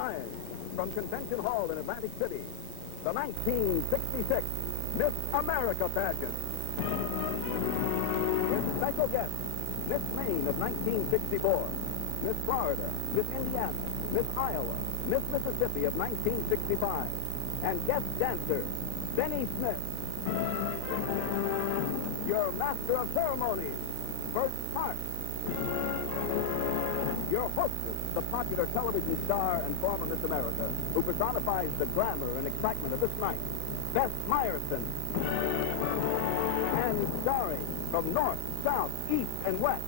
Live from Convention Hall in Atlantic City, the 1966 Miss America Pageant. With special guests, Miss Maine of 1964, Miss Florida, Miss Indiana, Miss Iowa, Miss Mississippi of 1965, and guest dancer, Benny Smith. Your master of ceremonies, Bert Hart. Your hostess, the popular television star and former Miss America, who personifies the glamour and excitement of this night, Beth Meyerson. And starring from north, south, east, and west,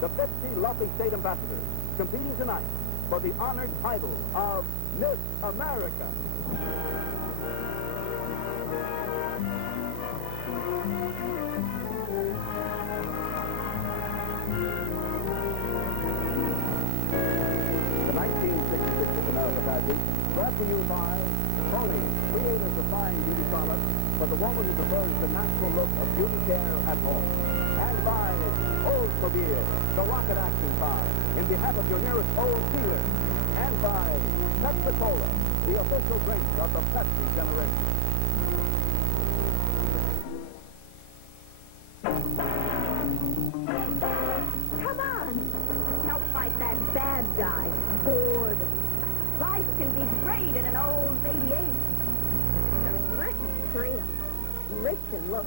the 50 lovely state ambassadors competing tonight for the honored title of Miss America. The 1966 Miss America Pageant, brought to you by Tony, creators of fine beauty products for the woman who prefers the natural look of beauty care at home. And by Oldsmobile, the rocket action car, in behalf of your nearest old dealer. And by Pepsi-Cola, the official drink of the Pepsi generation. Come on! Help fight that bad guy, Ford. Life can be great in an old 88. Terrific trim, rich in look.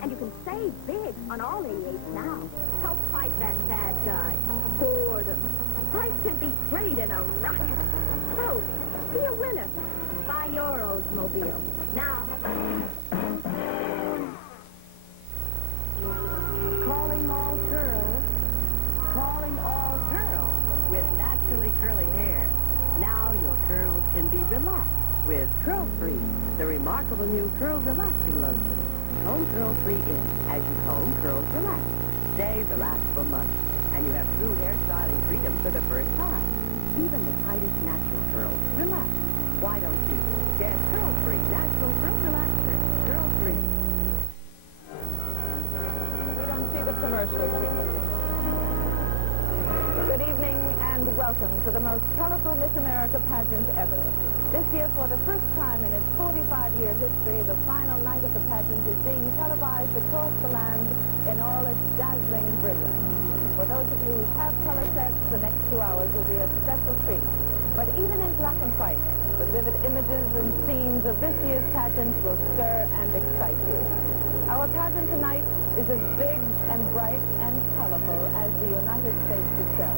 And you can save big on all 88s now. Help fight that bad guy, Ford. Life can be great in a rocket. So, be a winner. Buy your Oldsmobile now. Calling all girls. Calling all girls with naturally curly hair. Now your curls can be relaxed with Curl Free, the remarkable new curl relaxing lotion. Comb curl free in. As you comb, curls relax. Stay relaxed for months. And you have true hairstyling freedom for the first time. Even the tightest natural curls relax. Why don't you get Curl Free Natural Curl Relaxer? Curl Free. We don't see the commercials. Good evening and welcome to the most colorful Miss America pageant ever. This year, for the first time in its 45-year history, the final night of the pageant is being televised across the land in all its dazzling brilliance. For those of you who have color sets, the next 2 hours will be a special treat. But even in black and white, the vivid images and scenes of this year's pageant will stir and excite you. Our pageant tonight is as big and bright and colorful as the United States itself.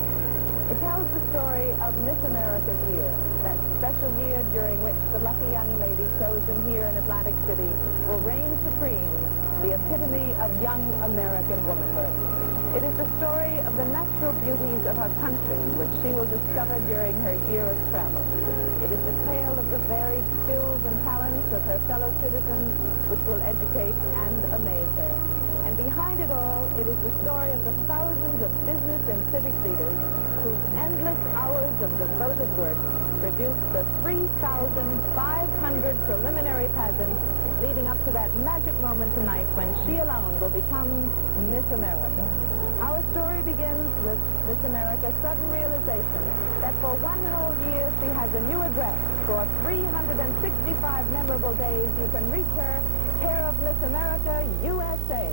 It tells the story of Miss America's year, that special year during which the lucky young lady chosen here in Atlantic City will reign supreme, the epitome of young American womanhood. It is the story of the natural beauties of her country, which she will discover during her year of travel. It is the tale of the varied skills and talents of her fellow citizens, which will educate and amaze her. And behind it all, it is the story of the thousands of business and civic leaders whose endless hours of devoted work produced the 3,500 preliminary pageants leading up to that magic moment tonight when she alone will become Miss America. Our story begins with Miss America's sudden realization that for one whole year she has a new address. For 365 memorable days you can reach her, care of Miss America, USA.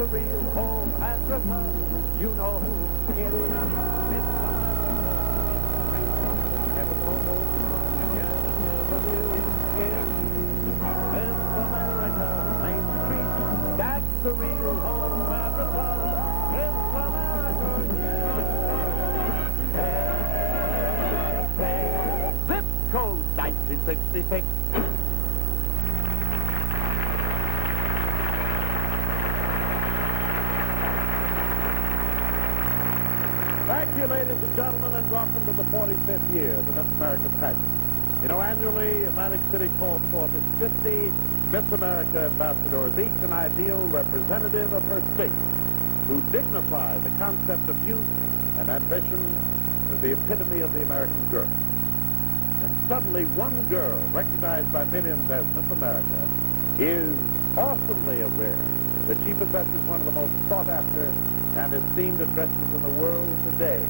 the real home address of, you know, it's Midsummer. Never told, and yet it never will. It's Miss America, Main Street. That's the real home address of Miss America, yeah. Zip code 1966. Thank you, ladies and gentlemen, and welcome to the 45th year of the Miss America pageant. You know, annually, Atlantic City calls forth its 50 Miss America ambassadors, each an ideal representative of her state, who dignify the concept of youth and ambition as the epitome of the American girl. And suddenly, one girl, recognized by millions as Miss America, is awesomely aware that she possesses one of the most sought-after and esteemed addresses in the world today.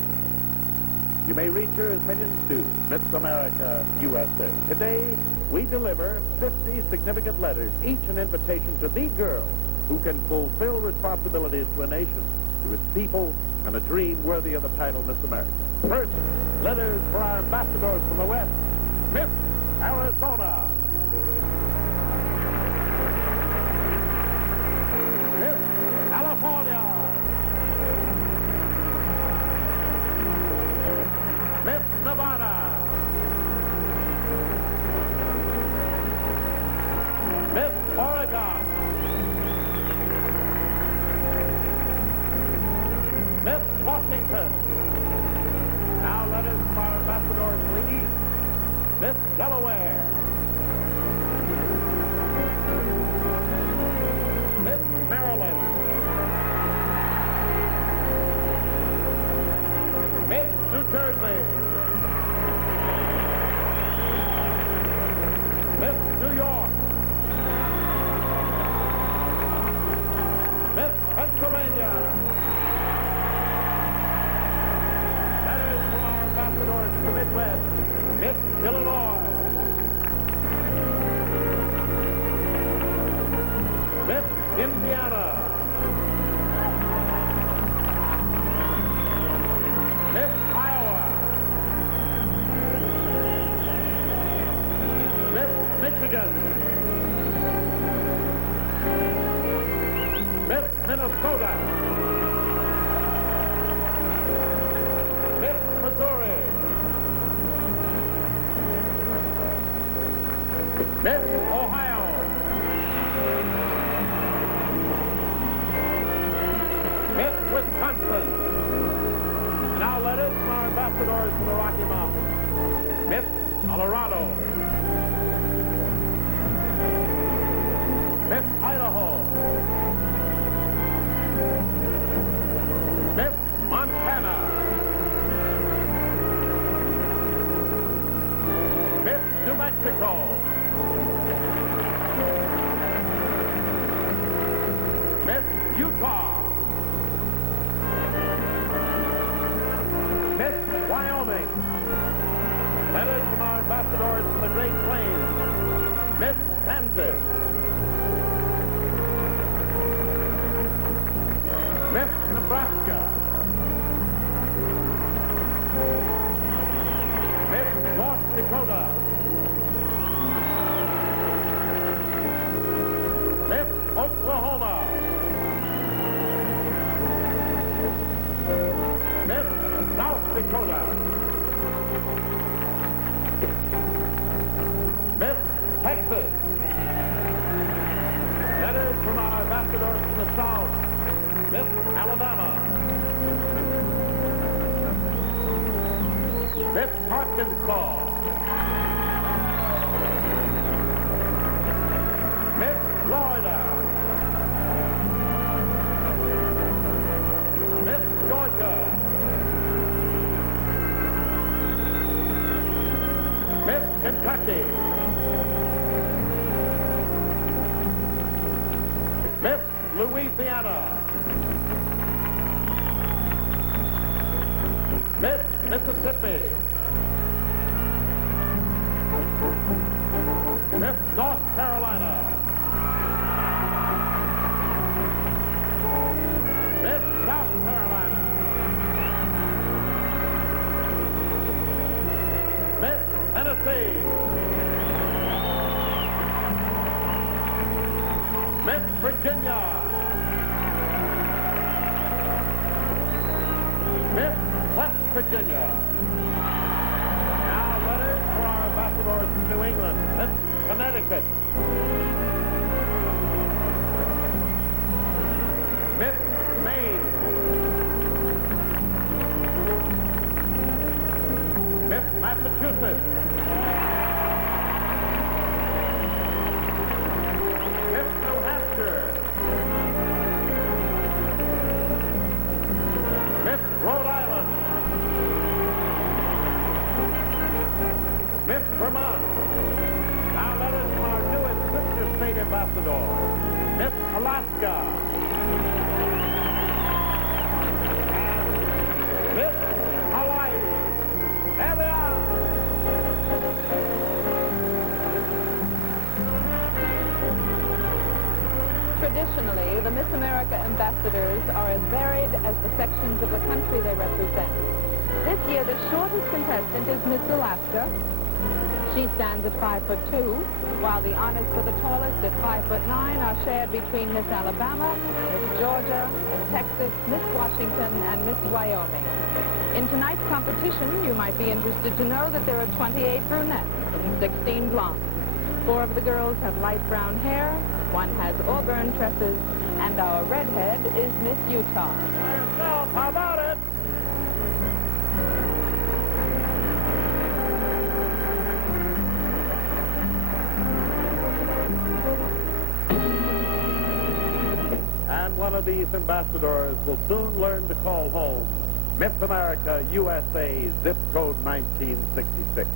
You may reach her as millions do, Miss America, USA. Today, we deliver 50 significant letters, each an invitation to the girl who can fulfill responsibilities to a nation, to its people, and a dream worthy of the title Miss America. First, letters for our ambassadors from the West, Miss Arizona. Miss California. Miss Nevada. Miss Oregon. Miss Washington. Now let us from our ambassadors to the East. Miss Delaware. Miss Maryland. Miss New Jersey. Miss New York. Miss Pennsylvania. That is from our ambassadors to the Midwest. Miss Illinois. Miss Indiana. Miss Iowa. Miss Michigan. Miss Minnesota. Miss Missouri. Miss Ohio. Miss Wisconsin. Now let us from our ambassadors to the Rocky Mountains. Miss Colorado. Miss Idaho. Miss Montana. Miss New Mexico. Miss Utah. Miss Wyoming. Letters from our ambassadors to the Great Plains. Miss Kansas. Miss Nebraska. Miss North Dakota. Miss Oklahoma. Miss South Dakota. Miss Texas. Letters from our ambassadors from the South. Miss Alabama. Miss Arkansas. Miss Florida. Miss Georgia. Miss Kentucky. Miss Louisiana. Miss Mississippi. Miss North Carolina. Tennessee. Miss Virginia. Miss West Virginia. Now letters for our ambassadors from New England. Miss Connecticut. Miss Maine. Miss Massachusetts. Miss New Hampshire. Miss Rhode Island. Miss Vermont. Now let us from our newest sister state ambassador, Miss Alaska. And Miss Hawaii. There they are. Traditionally, the Miss America ambassadors are as varied as the sections of the country they represent. This year, the shortest contestant is Miss Alaska. She stands at 5'2", while the honors for the tallest at 5'9" are shared between Miss Alabama, Miss Georgia, Miss Texas, Miss Washington, and Miss Wyoming. In tonight's competition, you might be interested to know that there are 28 brunettes and 16 blondes. 4 of the girls have light brown hair, 1 has auburn tresses, and our redhead is Miss Utah. Yourself, how about it? And one of these ambassadors will soon learn to call home Miss America, USA, zip code 1966.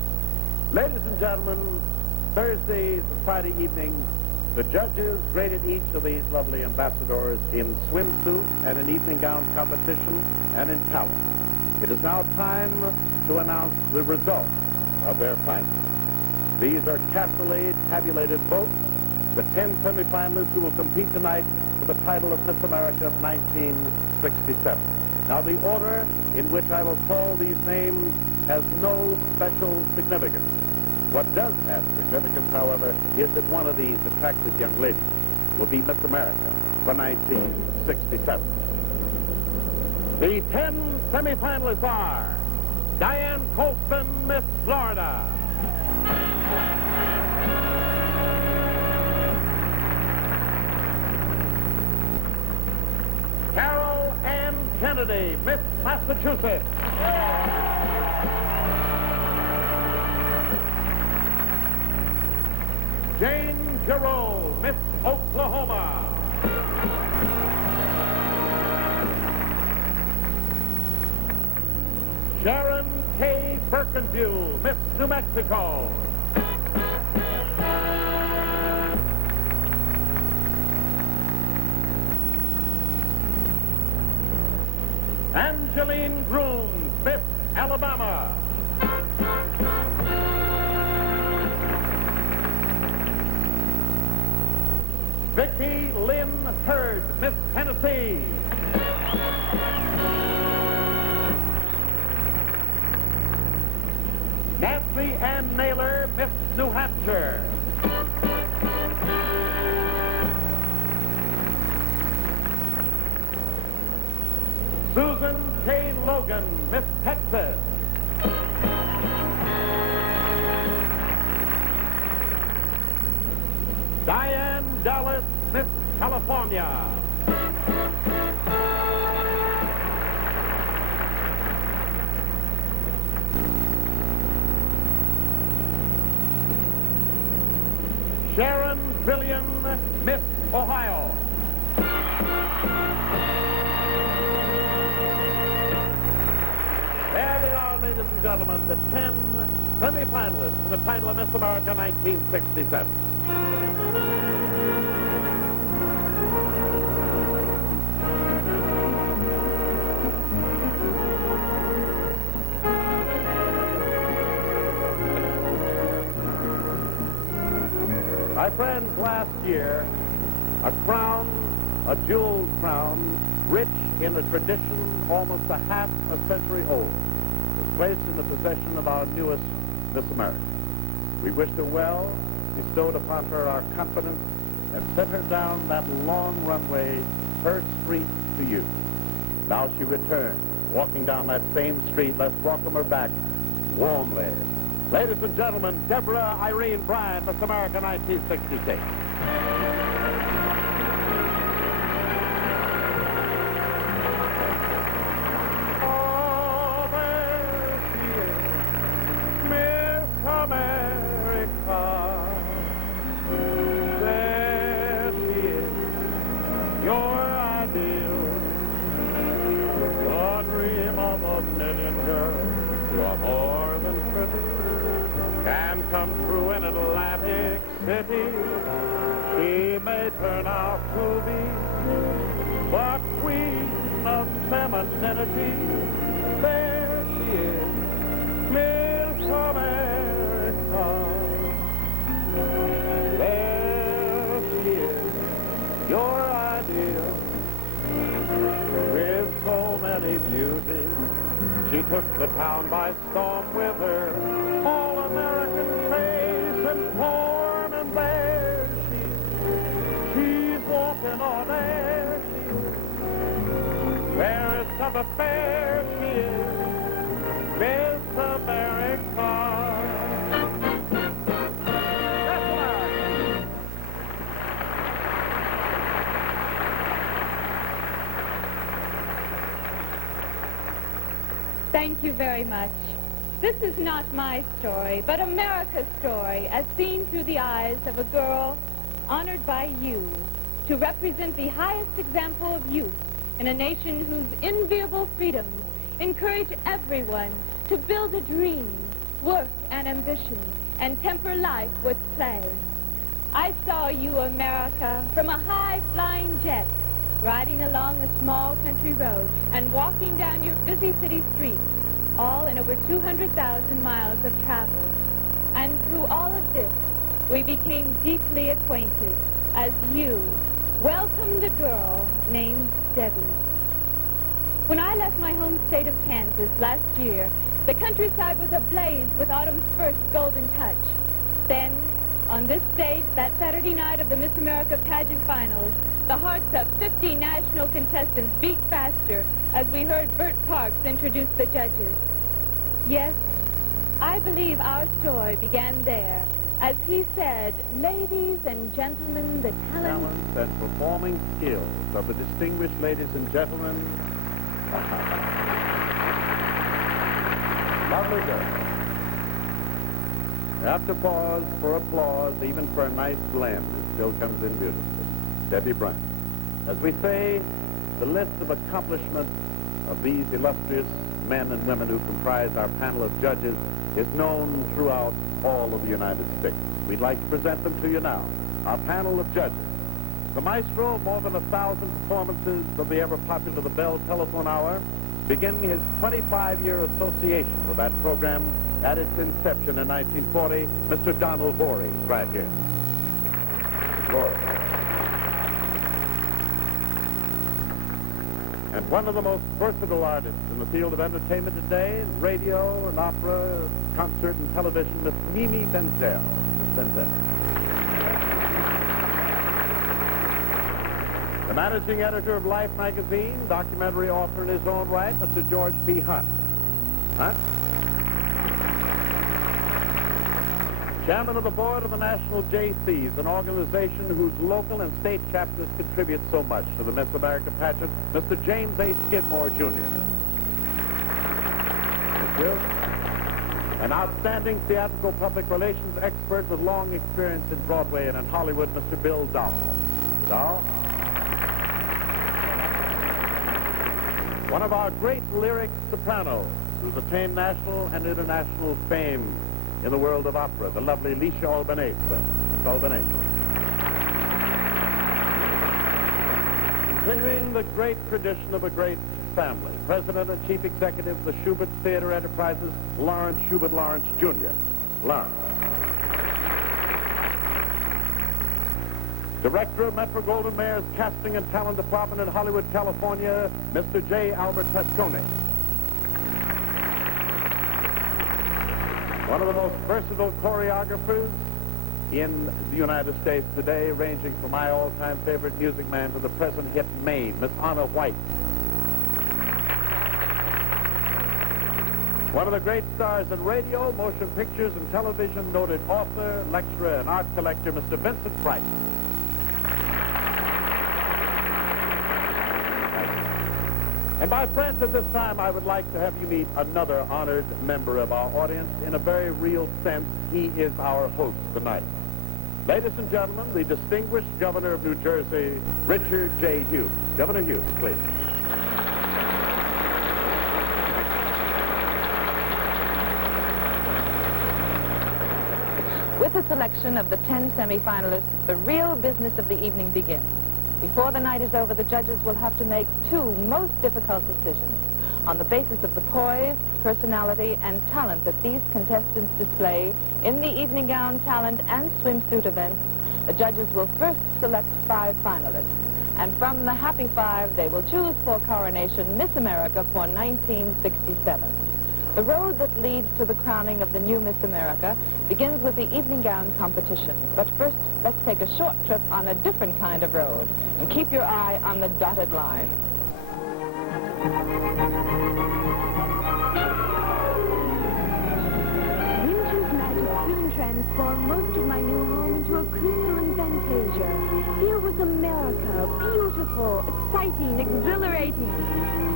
Ladies and gentlemen, Thursdays and Friday evenings, the judges graded each of these lovely ambassadors in swimsuit and in evening gown competition and in talent. It is now time to announce the results of their finals. These are carefully tabulated votes, the 10 semifinalists who will compete tonight for the title of Miss America of 1967. Now, the order in which I will call these names has no special significance. What does have significance, however, is that one of these attractive young ladies will be Miss America for 1967. The 10 semifinalists are Diane Colston, Miss Florida. Carol Ann Kennedy, Miss Massachusetts. Jane Giroux, Miss Oklahoma. Sharon K. Birkenbue, Miss New Mexico. Angeline Groom, Miss Alabama. Vicki Lynn Hurd, Miss Tennessee. Nancy Ann Naylor, Miss New Hampshire. Susan K. Logan, Miss Texas. Diane Dallas, Miss California. Sharon Billion, Miss Ohio. There they are, ladies and gentlemen, the 10 semi-finalists for the title of Miss America 1967. My friends, last year, a crown, a jeweled crown, rich in a tradition almost a half a century old, was placed in the possession of our newest Miss America. We wished her well, bestowed upon her our confidence, and sent her down that long runway, her street to you. Now she returns, walking down that same street. Let's welcome her back warmly. Ladies and gentlemen, Deborah Irene Bryant, Miss America 1966. Oh, there she is, Miss America. There she is, your ideal, the dream of a million girls who are more than pretty, can come through in Atlantic City. She may turn out to be the queen of femininity. There she is, Miss America. There she is, your ideal, with so many beauties. She took the town by storm with her all-American face and form, and there she's walking on air. Fairest of the fair, she is Miss America. Thank you very much. This is not my story, but America's story, as seen through the eyes of a girl honored by you to represent the highest example of youth in a nation whose enviable freedoms encourage everyone to build a dream, work and ambition, and temper life with play. I saw you, America, from a high-flying jet, riding along a small country road and walking down your busy city streets, all in over 200,000 miles of travel. And through all of this, we became deeply acquainted as you welcomed a girl named Debbie. When I left my home state of Kansas last year, the countryside was ablaze with autumn's first golden touch. Then, on this stage, that Saturday night of the Miss America Pageant Finals, the hearts of 50 national contestants beat faster as we heard Bert Parks introduce the judges. Yes, I believe our story began there, as he said, "Ladies and gentlemen, the Talents and performing skills of the distinguished ladies and gentlemen. Lovely girl. You have to pause for applause, even for a nice blend. It still comes in beautifully. Debbie Bryant. As we say, the list of accomplishments of these illustrious men and women who comprise our panel of judges is known throughout all of the United States. We'd like to present them to you now. Our panel of judges. The maestro of more than 1,000 performances of the ever-popular The Bell Telephone Hour, beginning his 25-year association with that program at its inception in 1940, Mr. Donald Voorhees, right here. Voorhees. And one of the most versatile artists in the field of entertainment today, radio and opera, concert and television, Miss Mimi Denzel. Miss Denzel. The managing editor of Life magazine, documentary author in his own right, Mr. George P. Hunt. Hunt? Chairman of the board of the National JCs, an organization whose local and state chapters contribute so much to the Miss America pageant, Mr. James A. Skidmore, Jr. Thank you. An outstanding theatrical public relations expert with long experience in Broadway and in Hollywood, Mr. Bill Dowell. Mr. Dowell. One of our great lyric sopranos who's attained national and international fame in the world of opera, the lovely Licia Albanese. Miss Albanese. Continuing the great tradition of a great family, President and Chief Executive of the Shubert Theater Enterprises, Lawrence Shubert Lawrence, Jr. Lawrence. Director of Metro-Goldwyn-Mayer's Casting and Talent Department in Hollywood, California, Mr. J. Albert Tascone. one of the most versatile choreographers in the United States today, ranging from my all-time favorite music man to the present hit Maine, Miss Anna White. One of the great stars in radio, motion pictures, and television, noted author, lecturer, and art collector, Mr. Vincent Price. And my friends, at this time, I would like to have you meet another honored member of our audience. In a very real sense, he is our host tonight. Ladies and gentlemen, the distinguished governor of New Jersey, Richard J. Hughes. Governor Hughes, please. With the selection of the 10 semifinalists, the real business of the evening begins. Before the night is over, the judges will have to make two most difficult decisions. On the basis of the poise, personality, and talent that these contestants display in the evening gown, talent, and swimsuit events, the judges will first select 5 finalists. And from the happy 5, they will choose for coronation Miss America for 1967. The road that leads to the crowning of the new Miss America begins with the evening gown competition. But first, let's take a short trip on a different kind of road. And keep your eye on the dotted line. Winter's magic soon transformed most of my new home into a crystal and fantasia. Here was America, beautiful, exciting, exhilarating.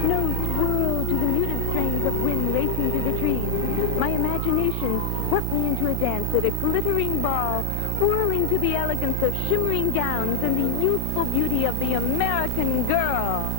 Snow swirled to the muted strains of wind racing through the trees. My imagination swept me into a dance at a glittering ball, whirling to the elegance of shimmering gowns and the youthful beauty of the American girl.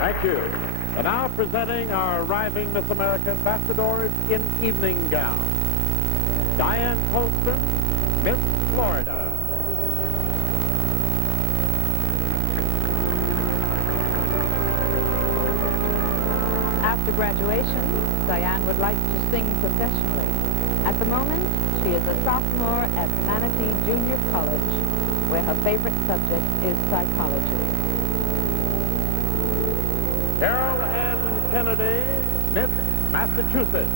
Thank you. And now presenting our arriving Miss America ambassadors in evening gown. Diane Colston, Miss Florida. After graduation, Diane would like to sing professionally. At the moment, she is a sophomore at Manatee Junior College, where her favorite subject is psychology. Carol Ann Kennedy, Miss Massachusetts.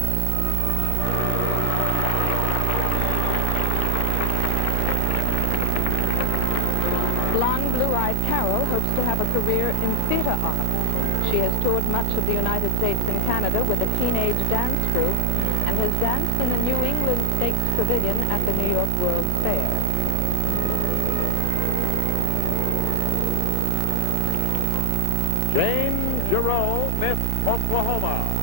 Blonde, blue-eyed bride Carol hopes to have a career in theater arts. She has toured much of the United States and Canada with a teenage dance group and has danced in the New England Stakes Pavilion at the New York World's Fair. Jane Giroux, Miss Oklahoma.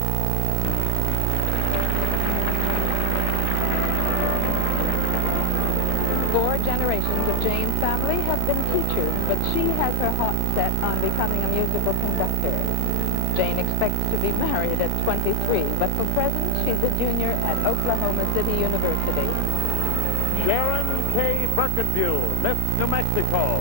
Four generations of Jane's family have been teachers, but she has her heart set on becoming a musical conductor. Jane expects to be married at 23, but for present, she's a junior at Oklahoma City University. Sharon K. Birkenview, Miss New Mexico.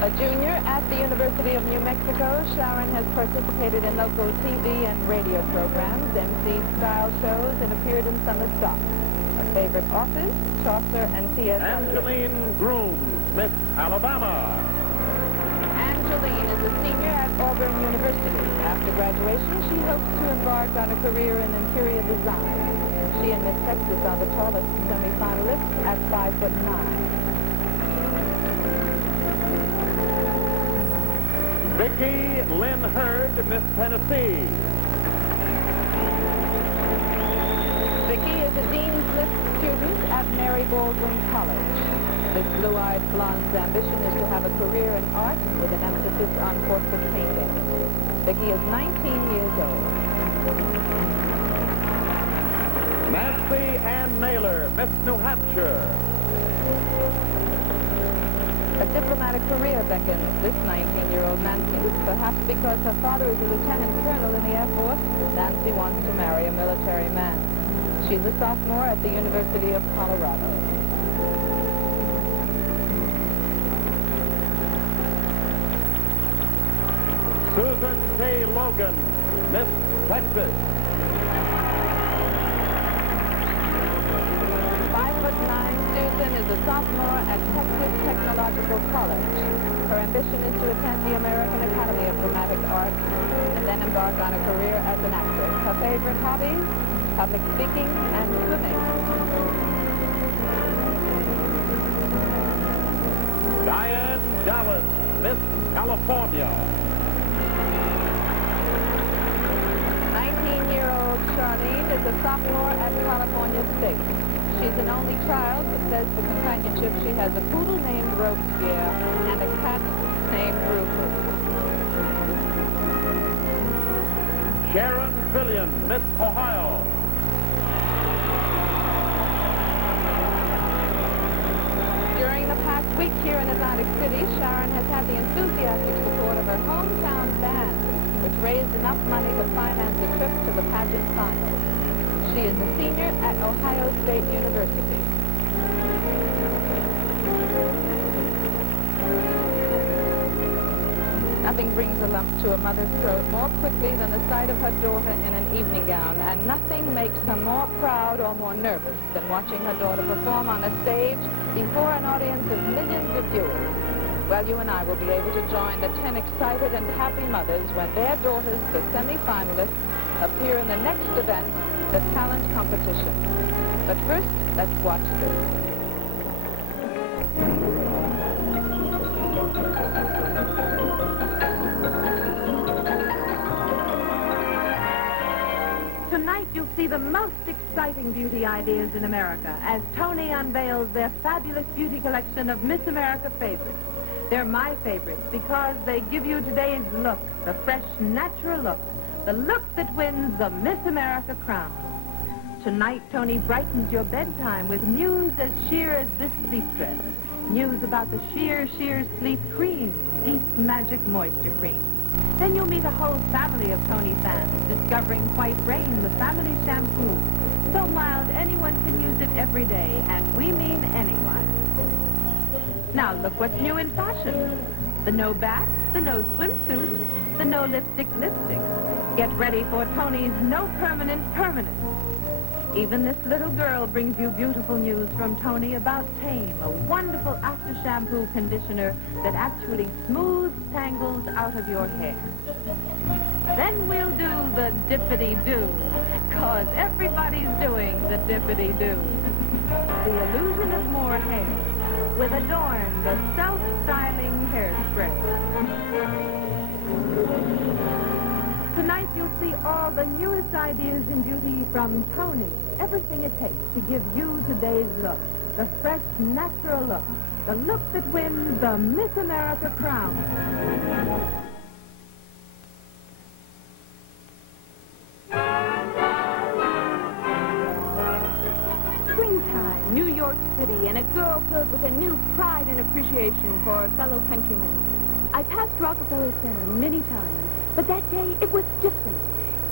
A junior at the University of New Mexico, Sharon has participated in local TV and radio programs, emceed style shows, and appeared in some of stocks. Her favorite authors, Chaucer and T.S. Angeline Grooms, Miss Alabama. Angeline is a senior at Auburn University. After graduation, she hopes to embark on a career in interior design. She and Miss Texas are the tallest semifinalists at 5'9". Vicki Lynn Hurd, Miss Tennessee. Vicki is a Dean's List student at Mary Baldwin College. This blue-eyed blonde's ambition is to have a career in art with an emphasis on portrait painting. Vicki is 19 years old. Nancy Ann Naylor, Miss New Hampshire. A diplomatic career beckons this 19-year-old Nancy. Perhaps because her father is a lieutenant colonel in the Air Force, Nancy wants to marry a military man. She's a sophomore at the University of Colorado. Susan K. Logan, Miss Texas. 5'9", Susan is a sophomore at Texas Technological College. Her ambition is to attend the American Academy of Dramatic Arts and then embark on a career as an actress. Her favorite hobbies, public speaking and swimming. Diane Dallas, Miss California. 19-year-old Charlene is a sophomore at California State. She's an only child, but says for companionship she has a poodle named Robespierre and a cat named Rufus. Sharon Fillion, Miss Ohio. During the past week here in Atlantic City, Sharon has had the enthusiastic support of her hometown band, which raised enough money to finance a trip to the pageant finals. She is a senior at Ohio State University. Nothing brings a lump to a mother's throat more quickly than the sight of her daughter in an evening gown, and nothing makes her more proud or more nervous than watching her daughter perform on a stage before an audience of millions of viewers. Well, you and I will be able to join the 10 excited and happy mothers when their daughters, the semi-finalists, appear in the next event, the talent competition. But first, let's watch this. Tonight you'll see the most exciting beauty ideas in America as Tony unveils their fabulous beauty collection of Miss America favorites. They're my favorites because they give you today's look, the fresh, natural look, the look that wins the Miss America crown. Tonight, Tony brightens your bedtime with news as sheer as this sleep dress. News about the Sheer Sleep Cream, Deep Magic Moisture Cream. Then you'll meet a whole family of Tony fans discovering White Rain, the family shampoo. So mild, anyone can use it every day, and we mean anyone. Now look what's new in fashion. The no back, the no swimsuit, the no lipstick. Get ready for Tony's no permanent permanent. Even this little girl brings you beautiful news from Tony about Tame, a wonderful after-shampoo conditioner that actually smooths tangles out of your hair. Then we'll do the dippity-doo, 'cause everybody's doing the dippity-doo. The illusion of more hair with Adorn, the self-styling hairspray. Tonight you'll see all the newest ideas in beauty from Tony. Everything it takes to give you today's look. The fresh, natural look. The look that wins the Miss America crown. Springtime, New York City, and a girl filled with a new pride and appreciation for her fellow countrymen. I passed Rockefeller Center many times, but that day it was different.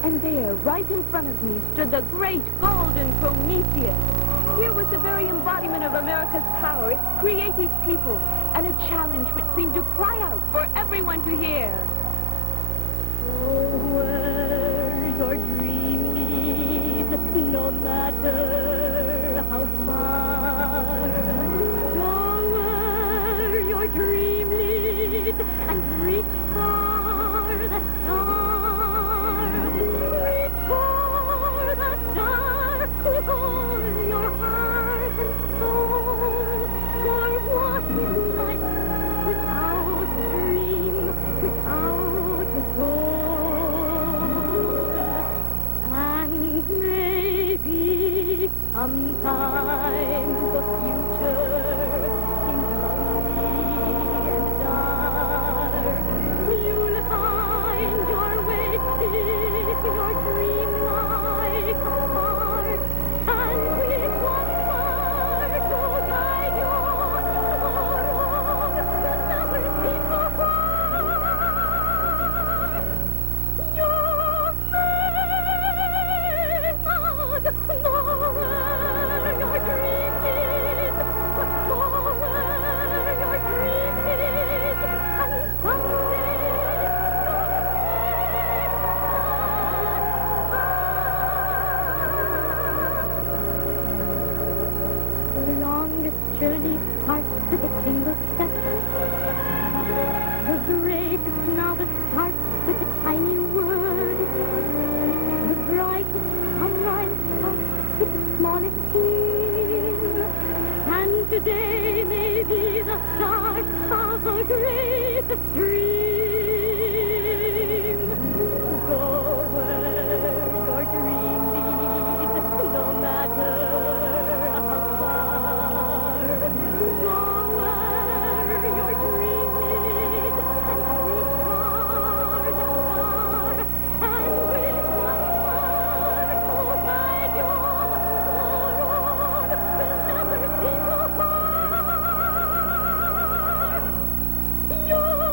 And there, right in front of me, stood the great golden Prometheus. Here was the very embodiment of America's power, its creative people, and a challenge which seemed to cry out for everyone to hear. Oh, where your dream leads, no matter how far. Go where your dream leads and reach for the star. Reach for the star with all your heart and soul. For what is life without a dream, without a goal? And maybe sometimes the future seems lonely and dark. You'll find your way if your dream like a heart, and with one spark to guide your road, you'll never seem so far. You may not know where your dream is, but go where your dream is, and someday the longest journey starts with a single step. The greatest novice starts with a tiny word. The brightest sunrise starts with the smallest gleam. And today may be the start of a greatest dream. Go where your dream leads, no matter how far. Go where your dream leads and reach for the star. And with one spark to guide your road, will never seem so far. You may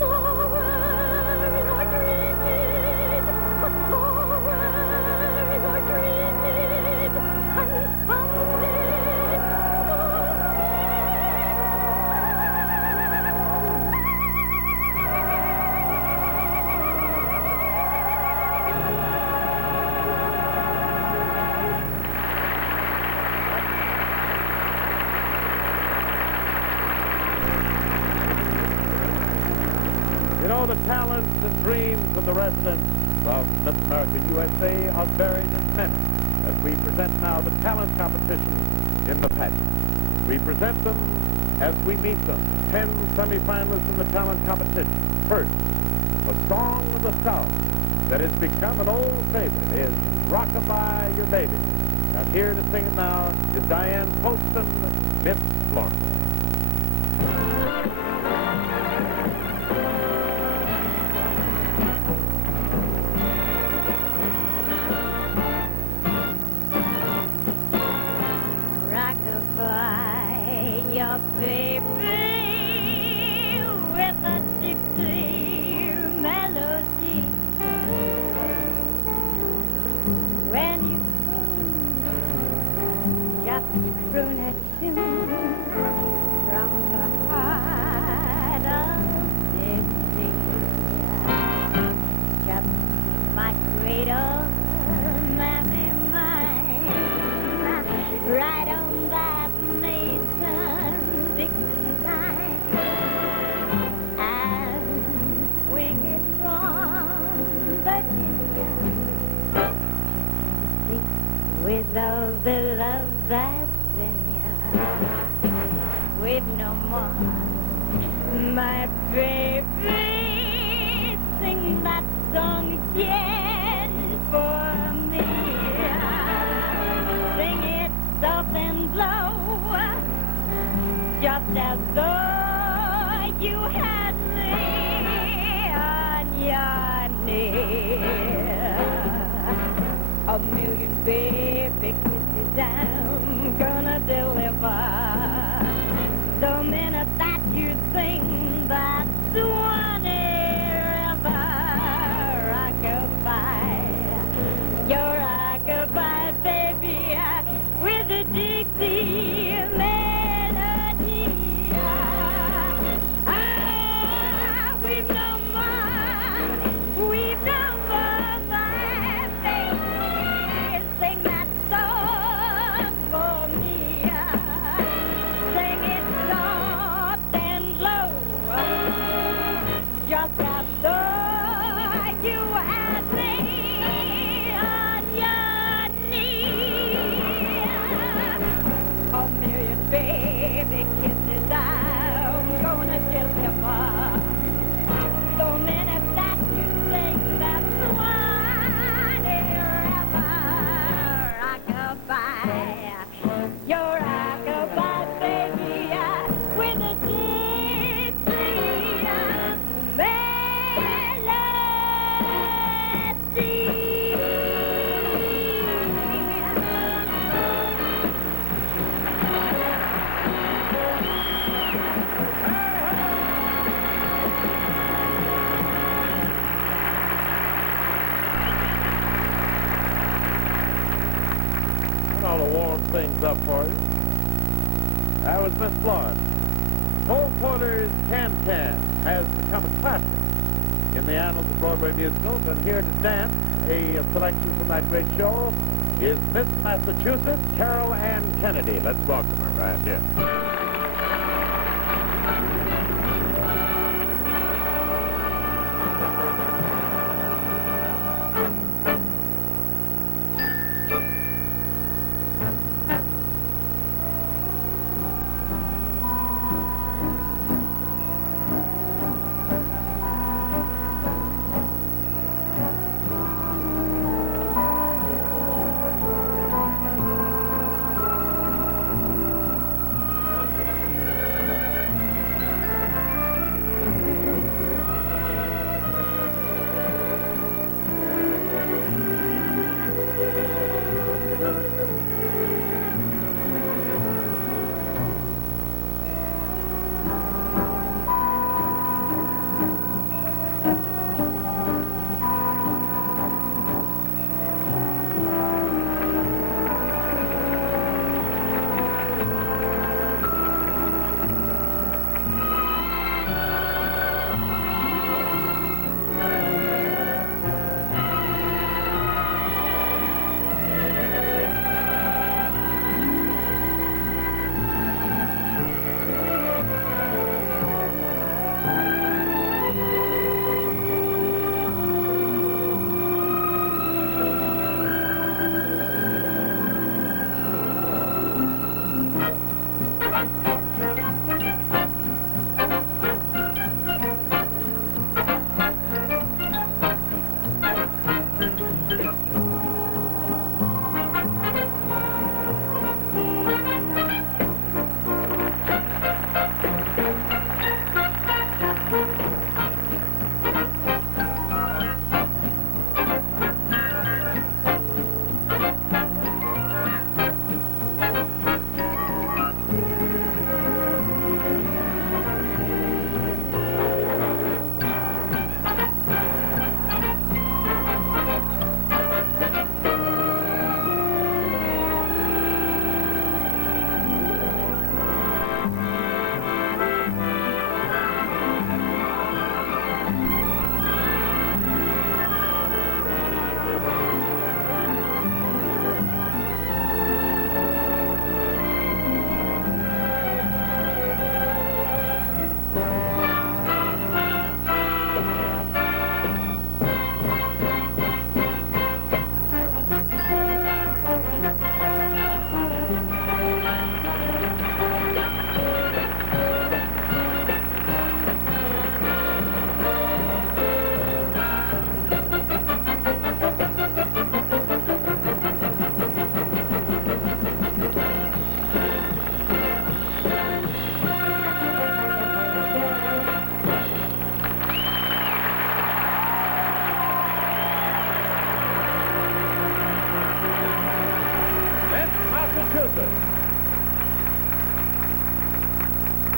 not know where your dream is, but go where your dream is, and someday You know, the talents and dreams of the residents of Miss America USA are varied and many, as we present now the talent competition in the pageant. We present them as we meet them. 10 semifinalists in the talent competition. First, a song of the South that has become an old favorite is Rockabye Your Baby. Now here to sing it now is Diane Poston, Miss Florida. rockabye your baby with a Dixie melody. When you just croon a tune from the heart of Dixie, just like Weep no more, my baby. Sing that song again for me. Sing it soft and low, just as though you had me on your knee. A million baby kisses I'm gonna deliver the minute that you sing that Swanee River. Rockabye, your rockabye, baby, with a Dixie melody. We've no more, my baby. Sing that song for me. Sing it soft and low, just as though you had me on your knee. A million baby kisses I'm gonna deliver the minute that you sing that Swanee River. Rockabye, your rockabye, baby, with a Dixie And I'll warm things up for you. That was Miss Florence. Cole Porter's Can-Can has become a classic in the annals of Broadway musicals, and here to dance a selection from that great show is Miss Massachusetts, Carol Ann Kennedy. Let's welcome her right here.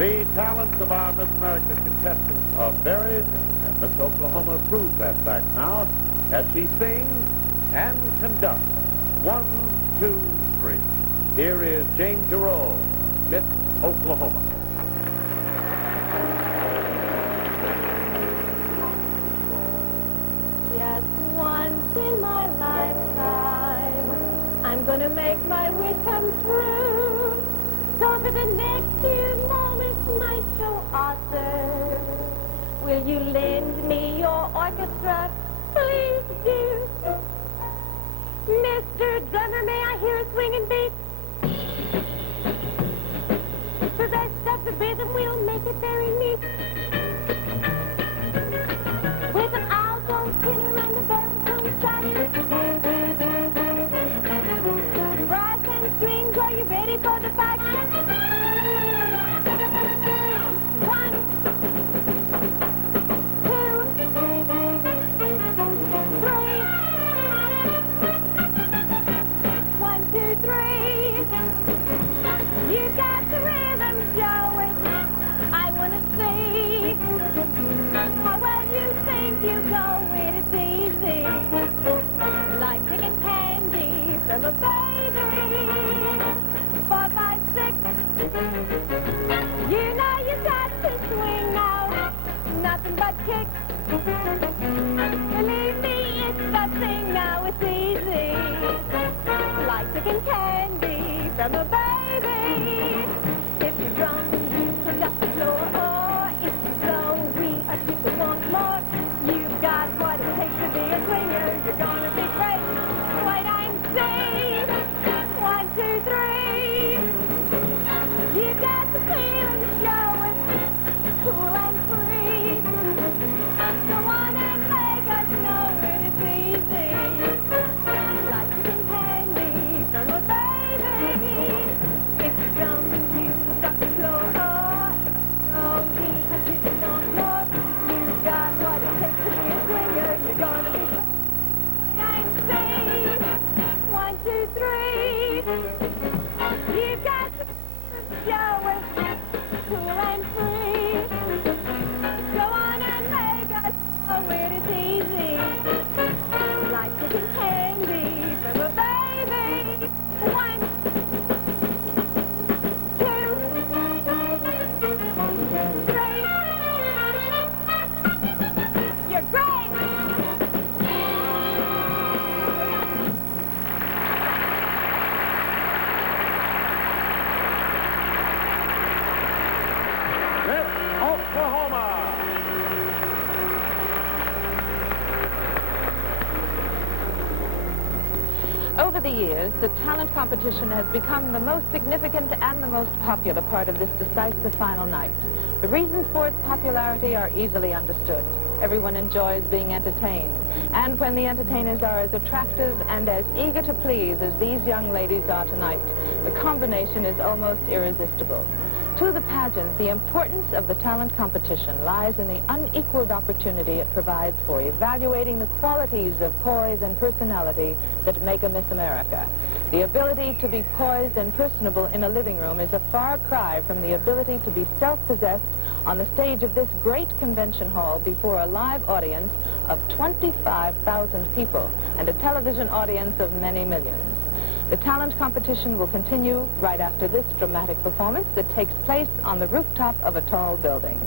The talents of our Miss America contestants are varied, and Miss Oklahoma proves that fact now as she sings and conducts 1, 2, 3. Here is Jane Giroux, Miss Oklahoma. Just once in my lifetime, I'm gonna make my wish come true. So for the next few moments, my so awesome, will you lend me your orchestra? Please do. Mr. Drummer, may I hear a swinging beat? The rest of the rhythm will make it very neat. With an alto, tenor, and a baritone sax. Brass and strings, are you ready for the fight? 1, 2, 3. 1, 2, 3. You got the rhythm, show it. I want to see how well you think you go it. It's easy, like picking candy from a baby. 4, 5, 6. You know you got to swing now, nothing but kicks. Believe me, it's the thing now. It's easy, like picking candy from a baby. If you drum, you push up the floor, or if you blow, we are super want more. You've got what it takes to be a swinger. You're gonna be great. Wait and see. 1, 2, 3. You got the feeling, show it. Cool and free. Go on and make us know it is easy. Like picking candy from a baby. If you drum, you stop the floor, or oh, we have to want more. You've got what it takes to be a swinger. You're gonna be great. And see. 1, 2, 3. You got to show it. Cool and free. Go on and make us know it is easy. Like picking candy from a baby. 1, 2, 3. You're great. Miss Oklahoma. Over the years, the talent competition has become the most significant and the most popular part of this decisive final night. The reasons for its popularity are easily understood. Everyone enjoys being entertained. And when the entertainers are as attractive and as eager to please as these young ladies are tonight, the combination is almost irresistible. To the pageant, the importance of the talent competition lies in the unequaled opportunity it provides for evaluating the qualities of poise and personality that make a Miss America. The ability to be poised and personable in a living room is a far cry from the ability to be self-possessed on the stage of this great convention hall before a live audience of 25,000 people and a television audience of many millions. The talent competition will continue right after this dramatic performance that takes place on the rooftop of a tall building.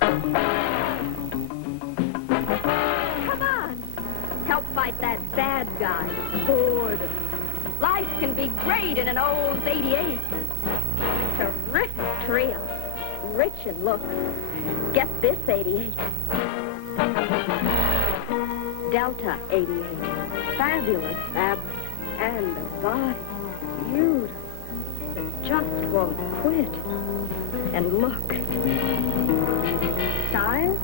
Come on. Help fight that bad guy, boredom. Life can be great in an old 88. Terrific trio. Rich in looks. Get this 88. Delta 88. Fabulous fabric and a body. Beautiful. That just won't quit. And look. Style?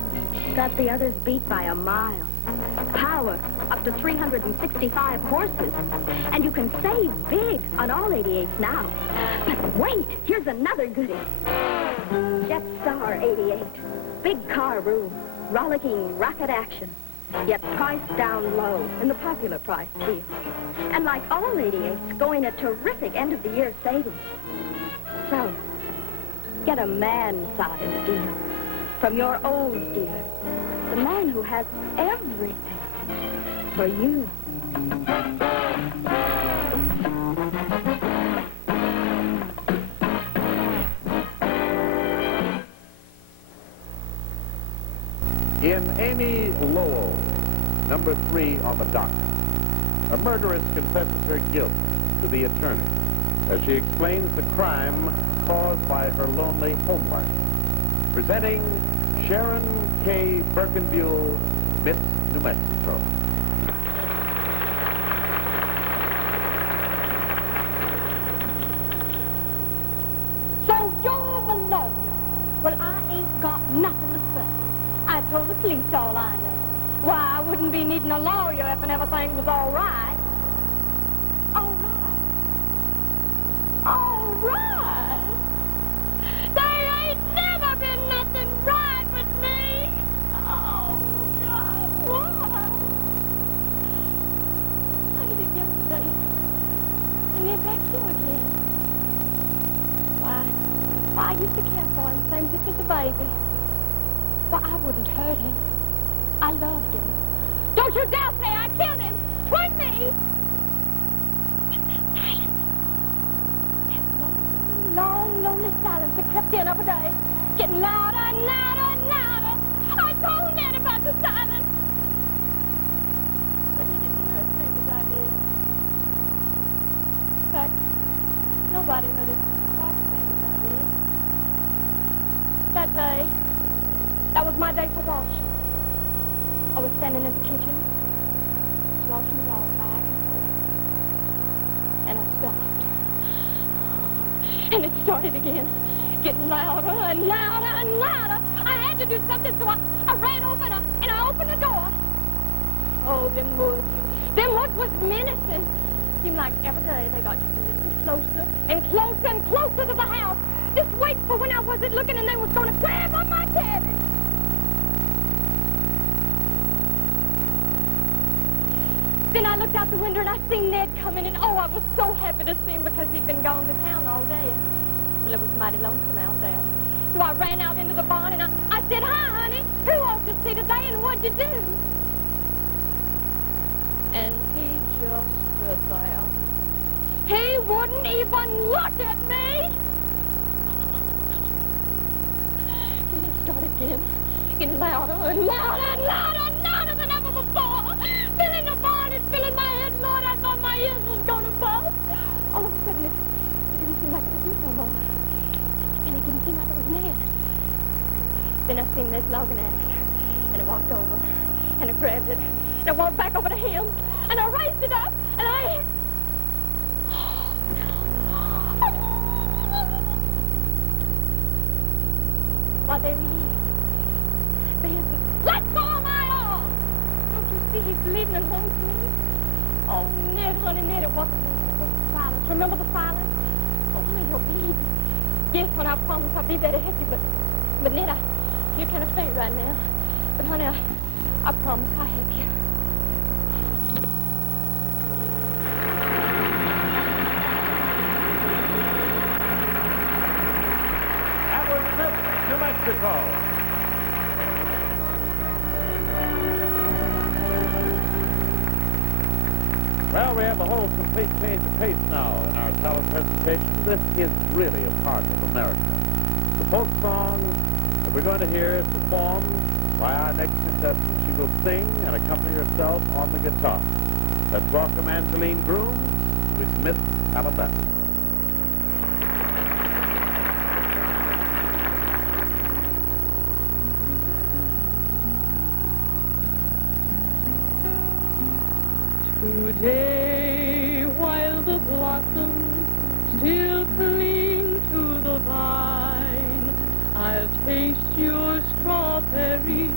Got the others beat by a mile. Power, up to 365 horses. And you can save big on all 88s now. But wait, here's another goodie. Jet Star 88. Big car room. Rollicking rocket action. Yet priced down low in the popular price deal. And like all 88s, going a terrific end-of-the-year savings. So, get a man-sized deal from your old dealer. The man who has everything for you. In Amy Lowell, number 3 on the docket, a murderess confesses her guilt to the attorney as she explains the crime caused by her lonely home life. Presenting Sharon K. Birkenbuell, Miss New Mexico. So you're the lawyer. Well, I ain't got nothing to say. I told the police all I know. Why, I wouldn't be needing a lawyer if everything was all right. All right. All right. There ain't never been nothing right with me. Oh, God, why? I did it yesterday. And then back here again. Why, I used to care for him, same as if he's a baby. Why, I wouldn't hurt him. I loved him. Don't you dare say I killed him! 'Twan't me! Silence. That long, lonely silence that crept in every day, getting louder and louder and louder. I told Ned about the silence. But he didn't hear a thing as I did. In fact, nobody heard it quite the same as I did. That day, that was my day for washing. I was standing in the kitchen, sloshing the water back and forth. And I stopped. And it started again, getting louder and louder and louder. I had to do something, so I ran over and I opened the door. Oh, them woods. Them woods was menacing. Seemed like every day they got a little closer and closer and closer to the house. Just wait for when I wasn't looking and they was going to grab on my cabin. Then I looked out the window and I seen Ned coming, and oh, I was so happy to see him because he'd been gone to town all day. Well, it was mighty lonesome out there. So I ran out into the barn and I said, "Hi, honey. Who ought to see today and what'd you do?" And he just stood there. He wouldn't even look at me. And it started again, getting louder and louder and louder and louder than ever before. Filling the barn and filling my head, Lord, I thought my ears was going to bust. All of a sudden, it didn't seem like it was me no more. And it didn't seem like it was Ned. Then I seen this logging axe, and I walked over, and I grabbed it, and I walked back over to him, and I raised it up, and I... Why, there he is. There's the... Let go of my arm! Don't you see he's bleeding and wants me? Oh, Ned, honey, Ned, it wasn't me. It was the silence. Remember the silence? Oh, honey, you're bleeding. Yes, honey, I promise I'll be there to help you, but Ned, I feel kind of faint right now. But, honey, I promise I'll help you. That was Miss New Mexico. Well, we have a whole complete change of pace now in our talent presentation. This is really a part of America. The folk song that we're going to hear is performed by our next contestant. She will sing and accompany herself on the guitar. Let's welcome Angeline Grooms with Miss Alabama. Today, while the blossoms still cling to the vine, I'll taste your strawberry,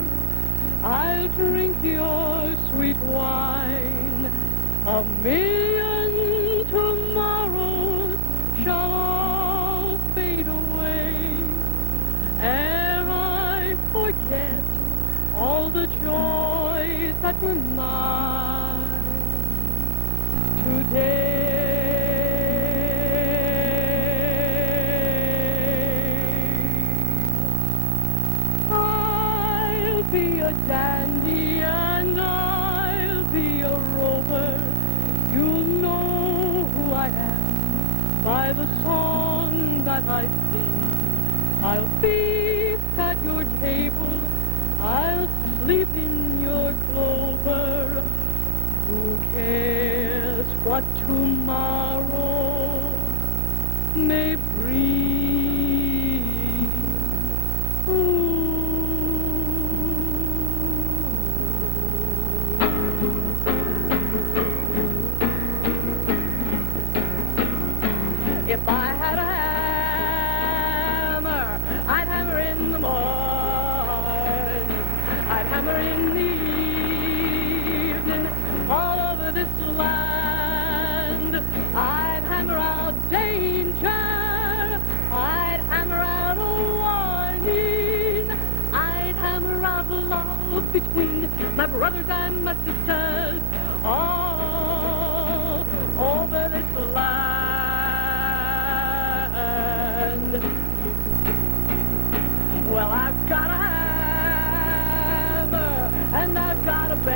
I'll drink your sweet wine. A million tomorrows shall all fade away, ere I forget all the joys that were mine. Today, dandy and I'll be a rover. You'll know who I am by the song that I sing. I'll feast at your table, I'll sleep in your clover. Who cares what tomorrow may bring? If I had a hammer, I'd hammer in the morning. I'd hammer in the evening all over this land. I'd hammer out danger. I'd hammer out a warning. I'd hammer out love between my brothers and my sisters all over this land. Well, I've got a hammer, and I've got a bell,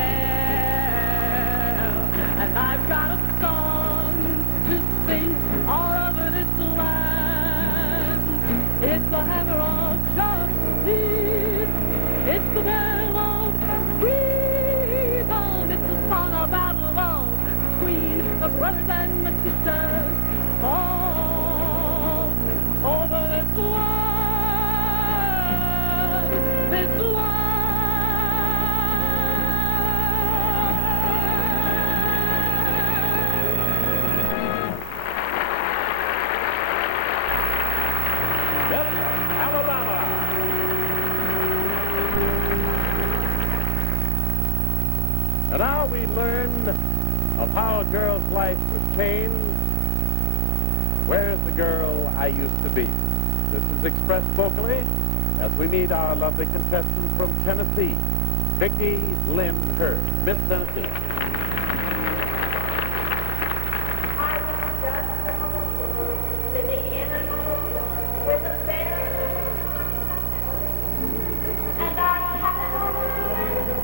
and I've got a song to sing all over this land. It's the hammer of justice, it's the bell of freedom, it's the song about love between my brothers and my sisters all over this land. This land. Miss Alabama. And now we learn of how a girl's life was changed. Where's the girl I used to be? This is expressed vocally as we meet our lovely contestant from Tennessee, Vicki Lynn Hurd, Miss Tennessee. I was just living in a room with a bear, and I had an old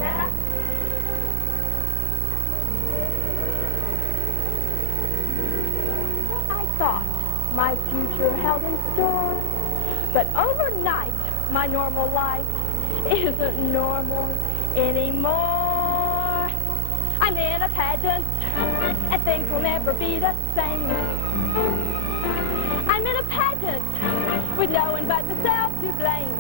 that I thought my future held in store, but overnight my normal life isn't normal anymore. I'm in a pageant, and things will never be the same. I'm in a pageant, with no one but myself to blame.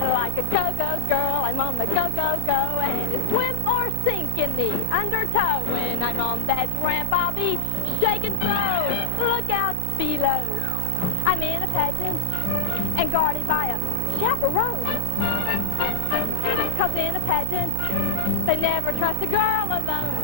Like a go-go girl, I'm on the go-go-go, and it's swim or sink in the undertow. When I'm on that ramp, I'll be shaking so. Look out below. I'm in a pageant and guarded by a chaperone. 'Cause in a pageant, they never trust a girl alone.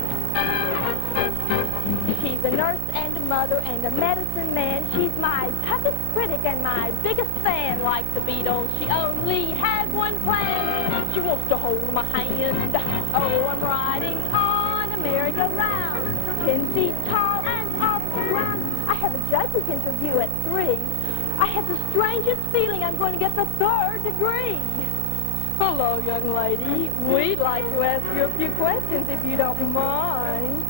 She's a nurse and a mother and a medicine man. She's my toughest critic and my biggest fan. Like the Beatles, she only has one plan. She wants to hold my hand. Oh, I'm riding on a merry-go-round, 10 feet tall and off the ground. I have a judge's interview at 3. I have the strangest feeling I'm going to get the 3rd degree. Hello, young lady. We'd like to ask you a few questions if you don't mind.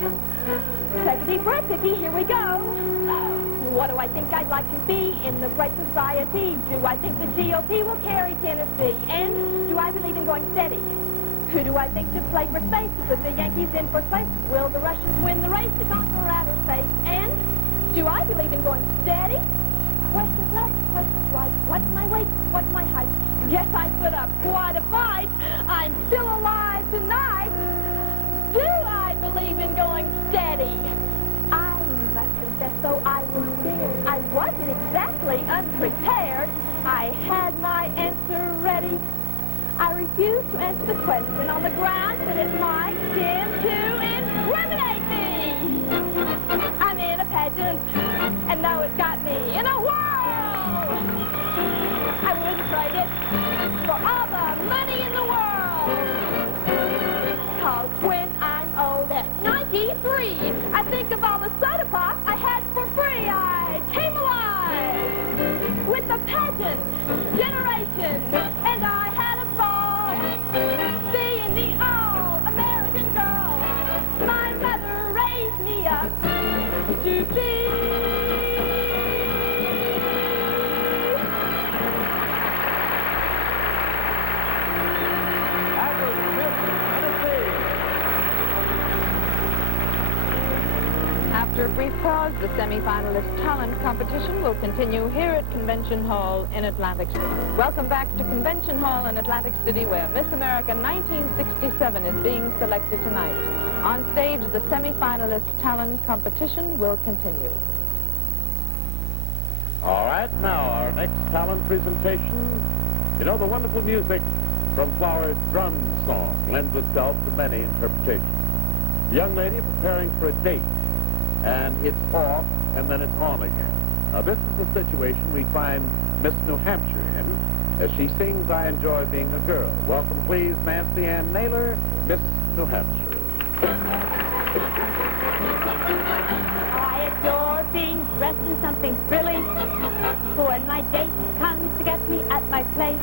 Take a deep breath, Vicki. Here we go. What do I think I'd like to be in the great society? Do I think the GOP will carry Tennessee? And do I believe in going steady? Who do I think should play for space to put the Yankees in first place? Will the Russians win the race to conquer outer space? And do I believe in going steady? Questions left, questions right. What's my weight? What's my height? Guess I put up quite a fight. I'm still alive tonight. Do I believe in going steady? I must confess, though I was scared. I wasn't exactly unprepared. I had my answer ready. I refused to answer the question on the ground that it might tend to incriminate me. I'm in a pageant, and though it's got me in a whirl, I wouldn't trade it for all the money in the world. 'Cause when I'm old at 93, I think of all the soda pop I had for free. I came alive with the pageant generation, and I had a ball. brief pause, the semi-finalist talent competition will continue here at Convention Hall in Atlantic City. Welcome back to Convention Hall in Atlantic City, where Miss America 1967 is being selected tonight. On stage, the semi-finalist talent competition will continue. All right, now our next talent presentation. You know, the wonderful music from Flower's drum song lends itself to many interpretations. The young lady preparing for a date, and it's off, and then it's on again. Now, this is the situation we find Miss New Hampshire in, as she sings I Enjoy Being a Girl. Welcome, please, Nancy Ann Naylor, Miss New Hampshire. I adore being dressed in something frilly. When my date comes to get me at my place,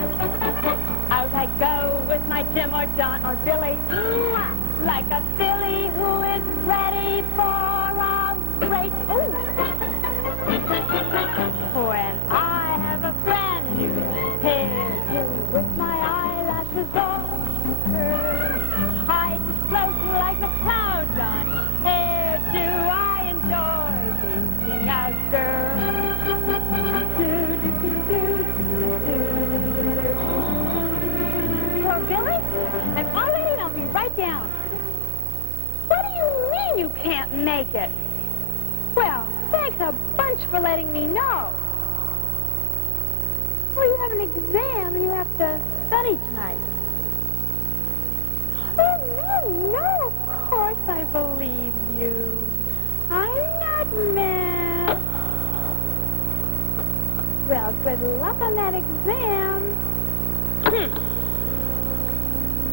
out I go with my Jim or John or Billy, like a filly who is ready for a race. Ooh. When I have a brand new hairdo with my eyelashes all curled, I just float like the clouds on hairdo. I enjoy being a girl. Billy, I'm all ready and I'll be right down. What do you mean you can't make it? Well, thanks a bunch for letting me know. Well, you have an exam and you have to study tonight. Oh, no, of course I believe you. I'm not mad. Well, good luck on that exam.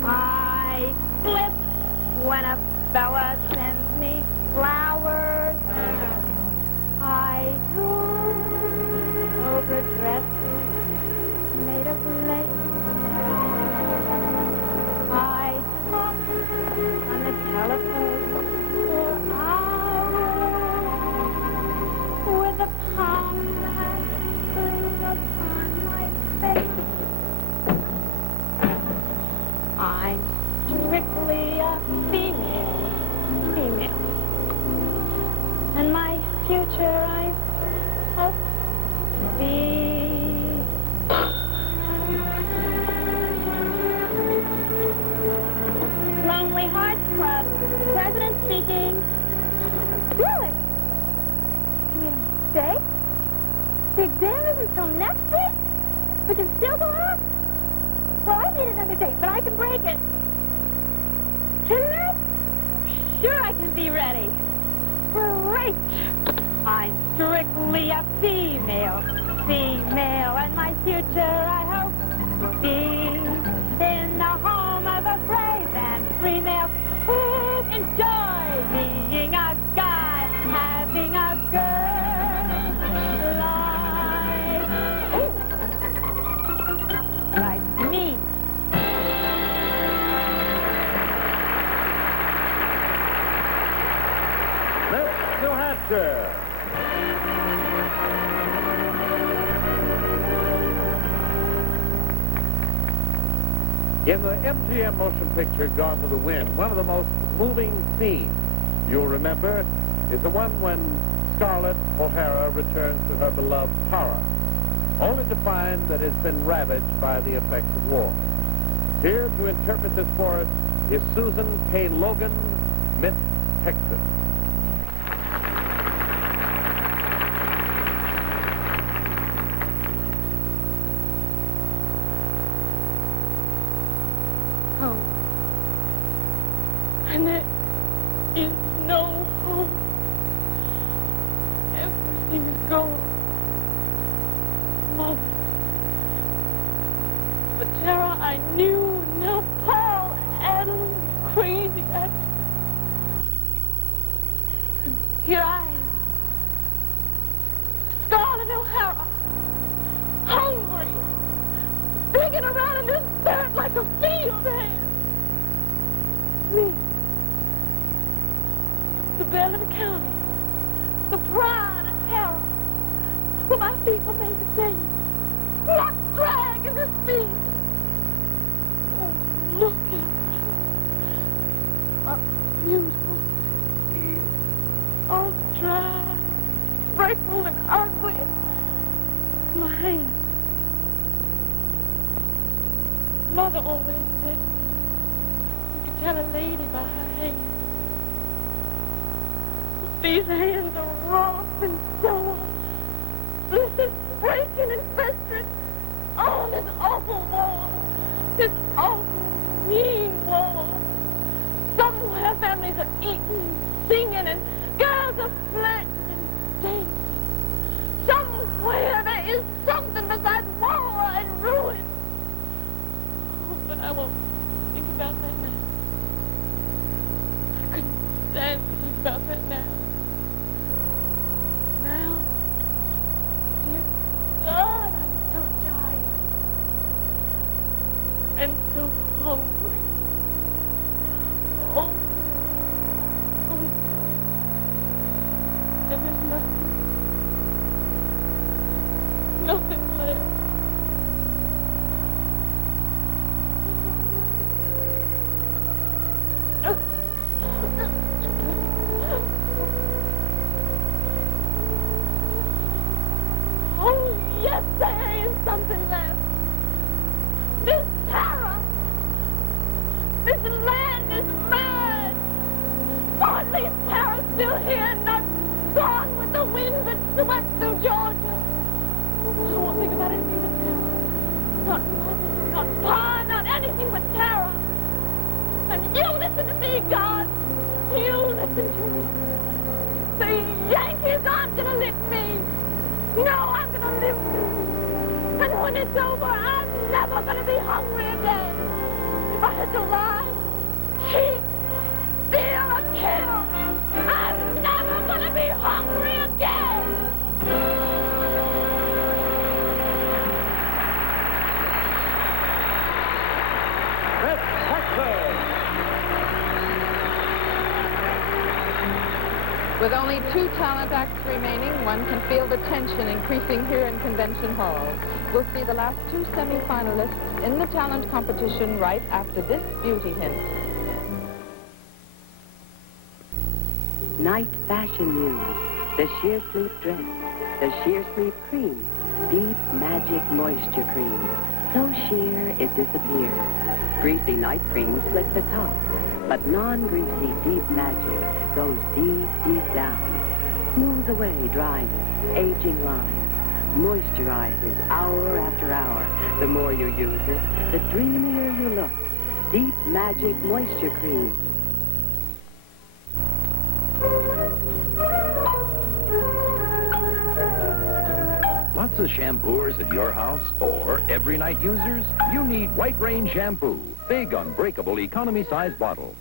I flip when a fella sends me flowers. I drool over dresses made of lace. I talk on the telephone for hours with a palm that glued upon my face. I'm strictly a female. And my future, I hope to be. Lonely Hearts Club, president speaking. Really? You made a mistake? The exam isn't until next week? We can still go out? Well, I need another date, but I can break it. Tonight? Sure, I can be ready. Great. I'm strictly a female, and my future, I hope, will be in the home of a brave and free male who enjoys being a guy, having a girl like me. Miss New Hampshire. In the MGM motion picture Gone with the Wind, one of the most moving scenes you'll remember is the one when Scarlett O'Hara returns to her beloved Tara, only to find that it's been ravaged by the effects of war. Here to interpret this for us is Susan K. Logan, Miss Texas. Home. And there is no home. Everything's gone. Mother. The Tara I knew, now Paul, Adam, crazy at. And here I am. Scarlett O'Hara. Hungry. Digging around in this dirt like a field hand. Me. The belle of the county. The pride and terror. Well, my feet were made to dance. What drag is this feet? Oh, look at me. My beautiful skin. All dry, freckled, and ugly. My hand. Mother always said you could tell a lady by her hand. These hands are rough and sore. This is breaking and festering. Oh, this awful war. This awful, mean war. Somewhere families are eating and singing and girls are flirting and dancing. Somewhere there is something besides war and ruin. Oh, but I won't think about that now. I couldn't stand to think about that now. Now, dear God, I'm so tired and so hungry. Oh, hungry. And there's nothing left. Oh, yes, there is something left. This terror. This land is mad. Oh, at least terror's still here, not gone with the wind that swept through Georgia. I won't think about anything but terror. Not mother, not pa, not anything but terror. And you listen to me, God. You listen to me. The Yankees aren't gonna lick me. No, I'm gonna live through. And when it's over, I'm never gonna be hungry again. If I had to lie, cheat, steal, or kill, I'm never gonna be hungry again. Miss Texas. With only 2 talent acts remaining, one can feel the tension increasing here in Convention Hall. We'll see the last 2 semi-finalists in the talent competition right after this beauty hint. Night fashion news. The sheer sleep dress. The sheer sleep cream. Deep magic moisture cream. So sheer it disappears. Greasy night cream slick the top. But non-greasy deep magic goes deep, deep down. Smooths away dryness, aging lines. Moisturizes hour after hour. The more you use it, the dreamier you look. Deep magic moisture cream. Lots of shampooers at your house or every night users? You need White Rain Shampoo. Big, unbreakable, economy-size bottle.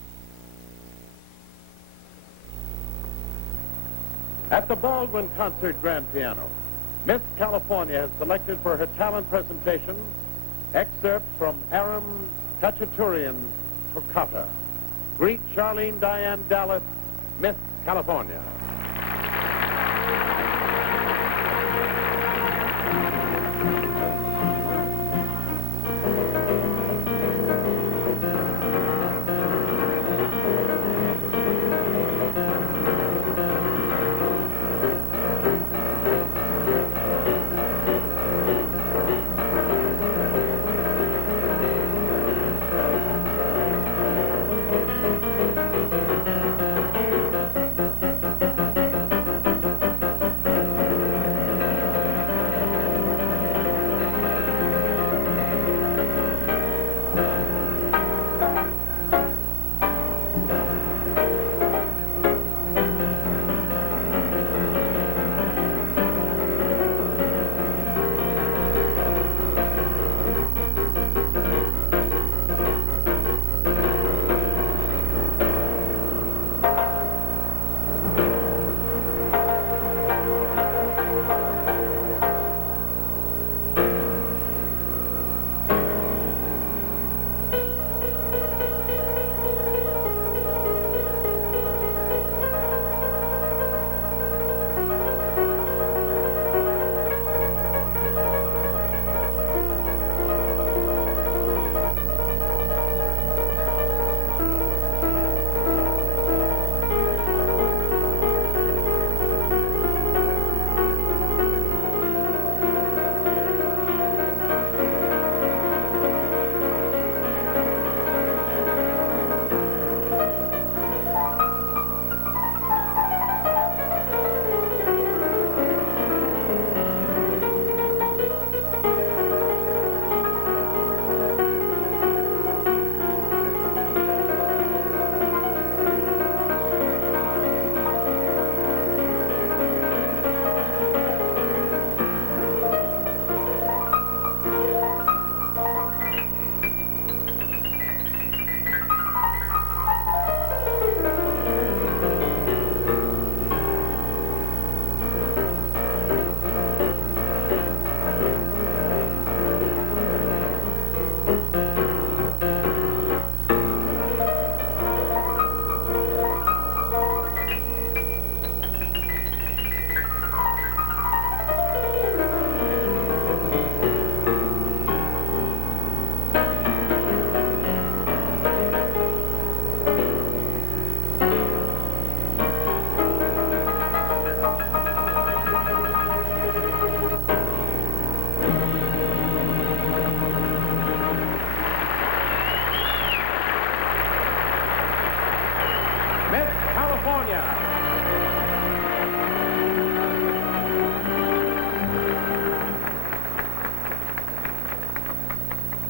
At the Baldwin Concert Grand Piano, Miss California has selected for her talent presentation excerpts from Aram Khachaturian's Toccata. Greet Charlene Diane Dallas, Miss California.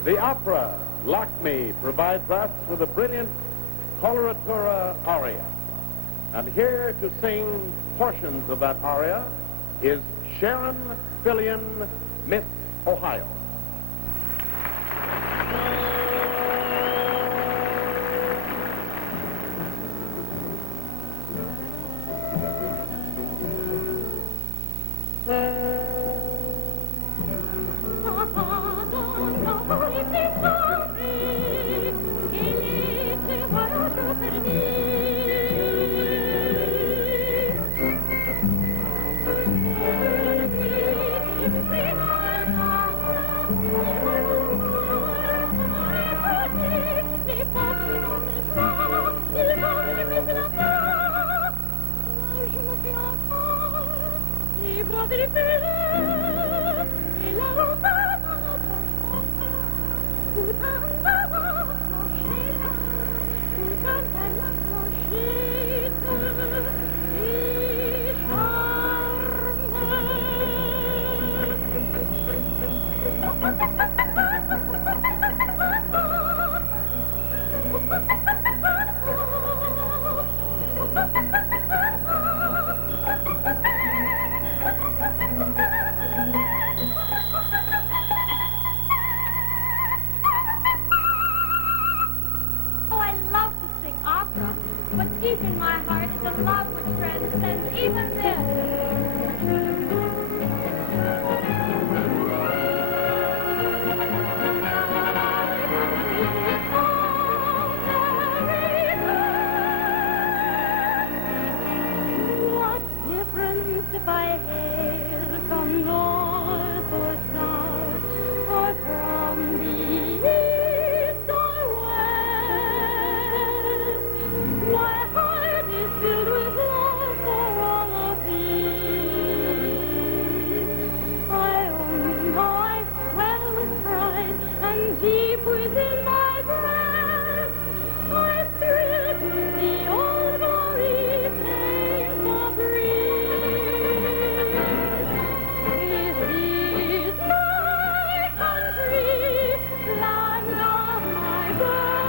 The opera Lakme provides us with a brilliant coloratura aria. And here to sing portions of that aria is Sharon Fillion, Miss Ohio. But deep in my heart is a love which transcends even this. What difference if I hail from north or south, or from the east or west? My heart is filled with love for all of these. I only know I swell with pride, and deep within my breast, I thrill to see old glory take the breeze. This is my country, land of my birth.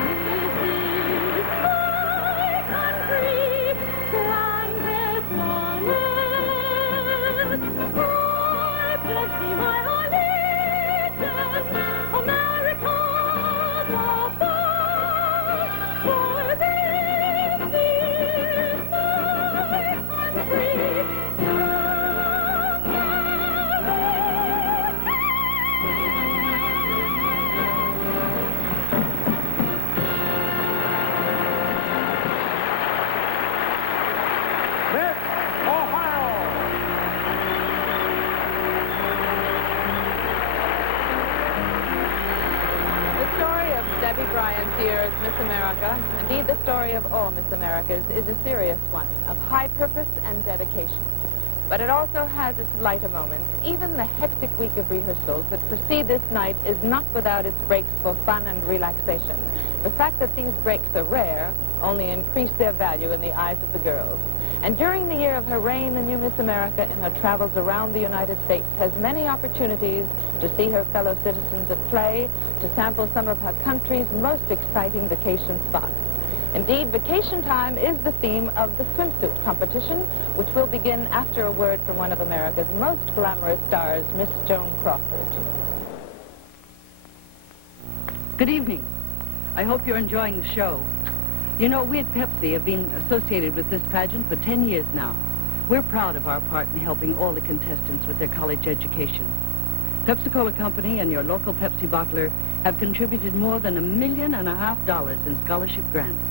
This is my country, grandest on earth. I pledge thee my allegiance, America the first, for this is my country, Miss Ohio. The story of Debbie Bryant's year as Miss America, indeed the story of all Miss Americas, is a serious one, of high purpose and dedication. But it also has its lighter moments. Even the hectic week of rehearsals that precede this night is not without its breaks for fun and relaxation. The fact that these breaks are rare only increase their value in the eyes of the girls. And during the year of her reign, the new Miss America, in her travels around the United States, has many opportunities to see her fellow citizens at play, to sample some of her country's most exciting vacation spots. Indeed, vacation time is the theme of the swimsuit competition, which will begin after a word from one of America's most glamorous stars, Miss Joan Crawford. Good evening. I hope you're enjoying the show. You know, we at Pepsi have been associated with this pageant for 10 years now. We're proud of our part in helping all the contestants with their college education. Pepsi-Cola Company and your local Pepsi bottler have contributed more than $1.5 million in scholarship grants.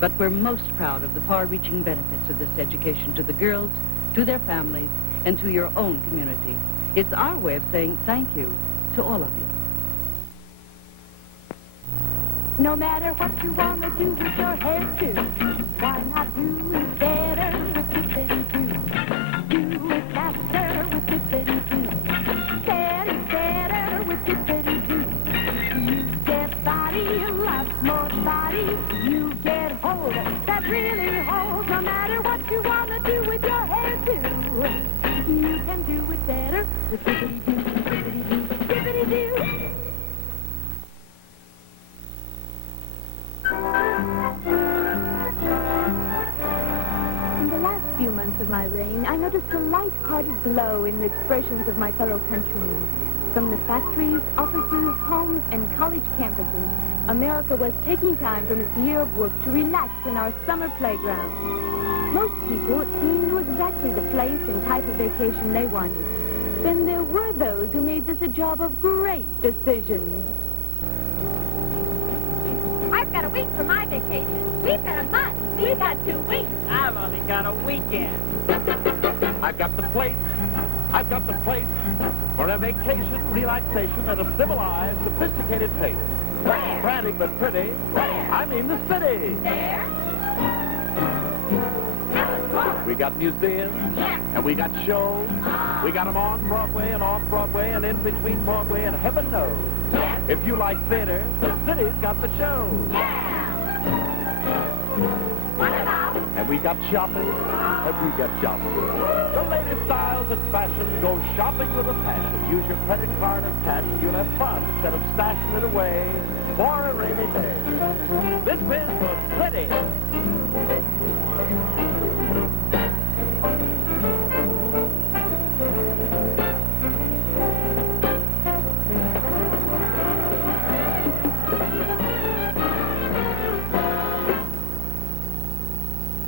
But we're most proud of the far-reaching benefits of this education to the girls, to their families, and to your own community. It's our way of saying thank you to all of you. no matter what you want to do with your hairdo, why not do it better with Tippity-Doo? Do it faster with Tippity-Doo. Better with Tippity-Doo. You get body, lots more body. You get hold that really holds. No matter what you want to do with your hairdo, you can do it better with Tippity-Doo. Tippity-Doo. Tippity-Doo. glow in the expressions of my fellow countrymen. From the factories, offices, homes, and college campuses, America was taking time from its year of work to relax in our summer playground. Most people, it seemed, knew exactly the place and type of vacation they wanted. Then there were those who made this a job of great decisions. I've got a week for my vacation. We've got a month. We've got 2 weeks. I've only got a weekend. I've got the place for a vacation, relaxation at a civilized, sophisticated pace. Where? Frantic but pretty. Where? I mean the city. There. Tell us more. We got museums, Yes. and we got shows. We got them on Broadway and off Broadway and in between Broadway, and heaven knows. Yes. If you like theater, the city's got the show. Yeah. What about? And we got shopping, The latest styles and fashion. Go shopping with a passion. Use your credit card or cash, and you'll have fun instead of stashing it away for a rainy day. This is the city.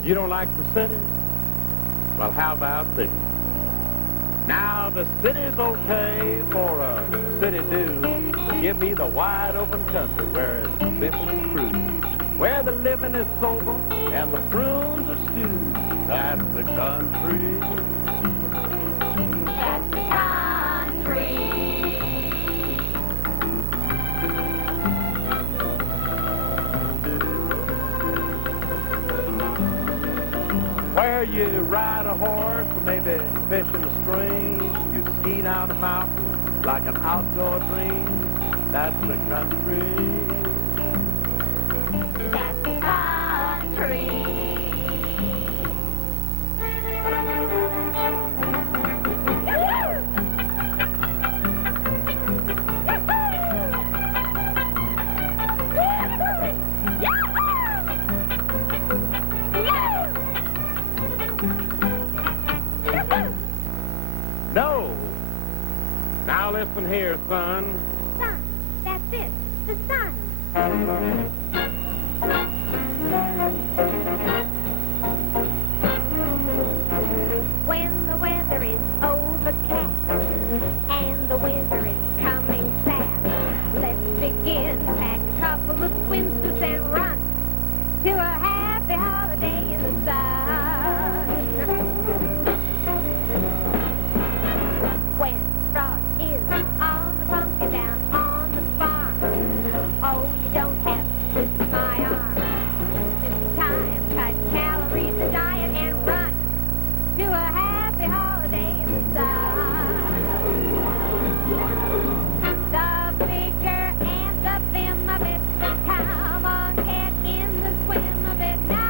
You don't like the city? Well, how about this? Now, the city's okay for a city do. Give me the wide open country where it's simple and crude, where the living is sober and the prunes are stewed. That's the country. That's the country. Where you ride a horse or maybe fish in the stream. You ski down the mountain like an outdoor dream. That's the country. That's the country. No. Now listen here, son. Sun. That's it. The sun. When the weather is overcast and the winter is coming fast, let's begin. Pack a couple of swimsuits and run to a happy holiday in the sun. When frost is on the pumpkin down on the farm, oh, you don't have to twist my arm. It's time, cut calories and diet and run to a happy holiday in the sun. The bigger and the thin of it, come on, get in the swim of it now.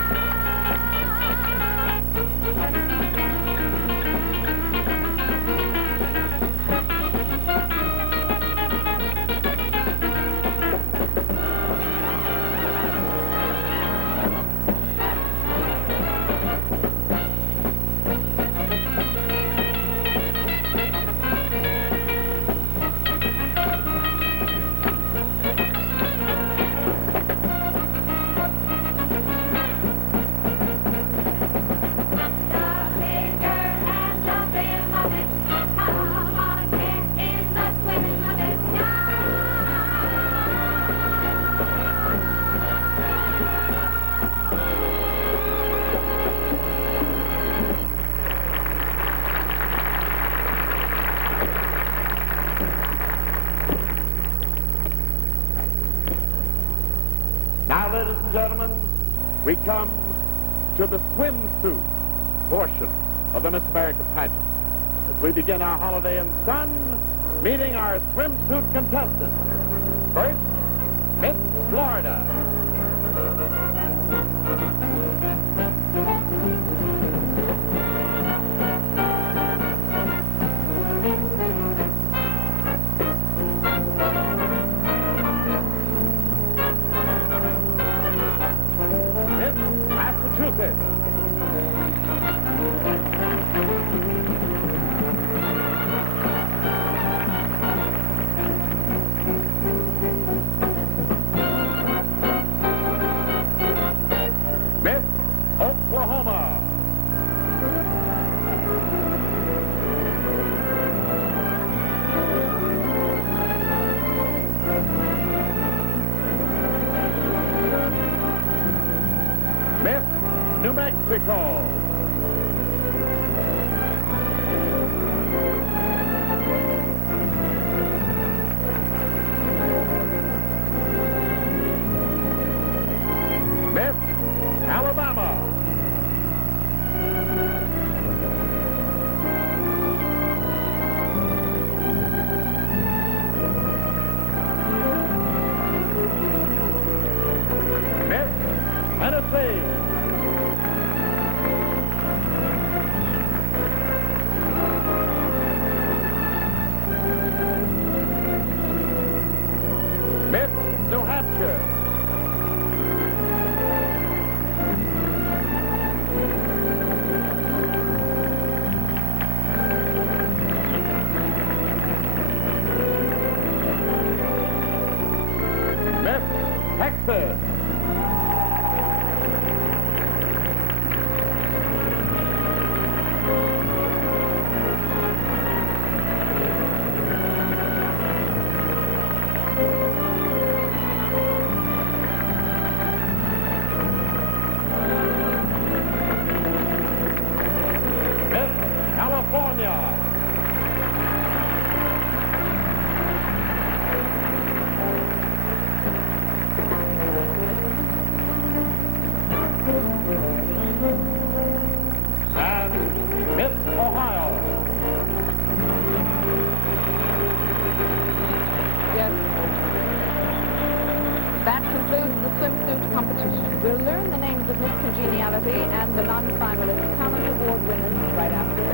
Now, ladies and gentlemen, we come to the swimsuit portion of the Miss America pageant. As we begin our holiday in sun, meeting our swimsuit contestants. First, Miss Florida. Massachusetts. Mexico. Miss Alabama. Miss Tennessee. Miss New Hampshire. Miss Texas. Miss California. And Miss Ohio. Yes. That concludes the swimsuit competition. We'll learn the names of Miss Congeniality and the non-finalist Talent Award winners right after this.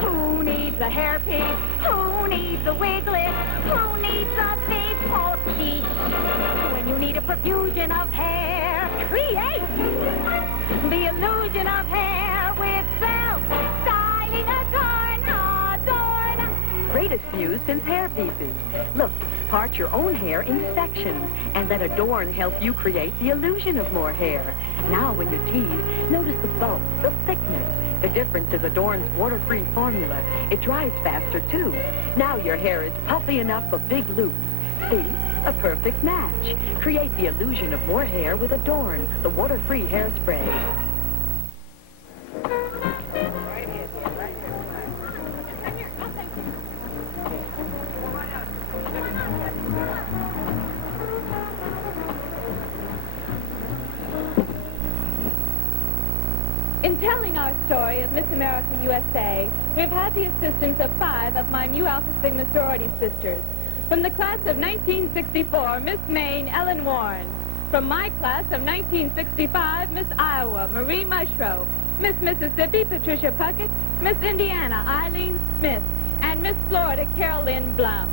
Who needs a hairpin? Who needs a wiglet? Who needs a big postiche? When you need a profusion of hair, create the illusion of hair with self-styling adorn. Greatest news since hair pieces. Look, part your own hair in sections and let Adorn help you create the illusion of more hair. Now when you tease, notice the bulk, the thickness. The difference is Adorn's water-free formula. It dries faster, too. Now your hair is puffy enough for big loops. See? A perfect match. Create the illusion of more hair with Adorn, the water-free hairspray. In telling our story of Miss America USA, we've had the assistance of 5 of my Mu Alpha Sigma sorority sisters. From the class of 1964, Miss Maine, Ellen Warren. From my class of 1965, Miss Iowa, Marie Mushrow. Miss Mississippi, Patricia Puckett. Miss Indiana, Eileen Smith. And Miss Florida, Carol Lynn Blum.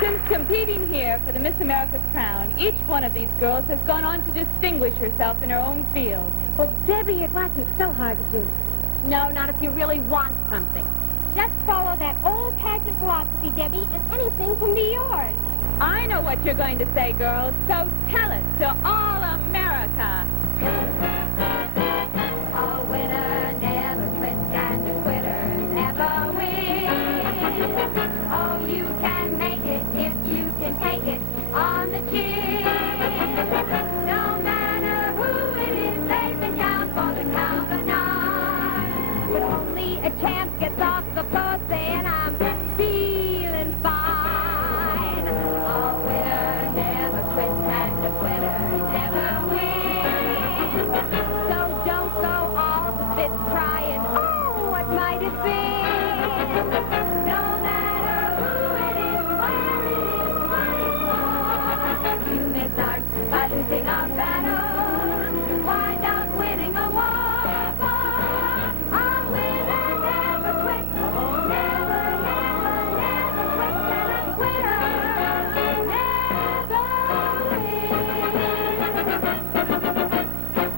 Since competing here for the Miss America's crown, each one of these girls has gone on to distinguish herself in her own field. Well, Debbie, it wasn't so hard to do. No, not if you really want something. Just follow that old pageant philosophy, Debbie, and anything can be yours. I know what you're going to say, girls, so tell it to all America. A winner never quits and a quitter never wins. Oh, you can make it if you can take it on the chin. No matter who it is, they've been down for the count of 9. But only a champ gets off the floor saying, I'm feeling fine. A winner never quits and a quitter never wins. So don't go all the bit crying, oh, what might have been. No matter who it is, where it is, what it's for. You may start by losing a battle, wind up winning a war. A winner never quits, never, never, never quits, and a quitter never wins.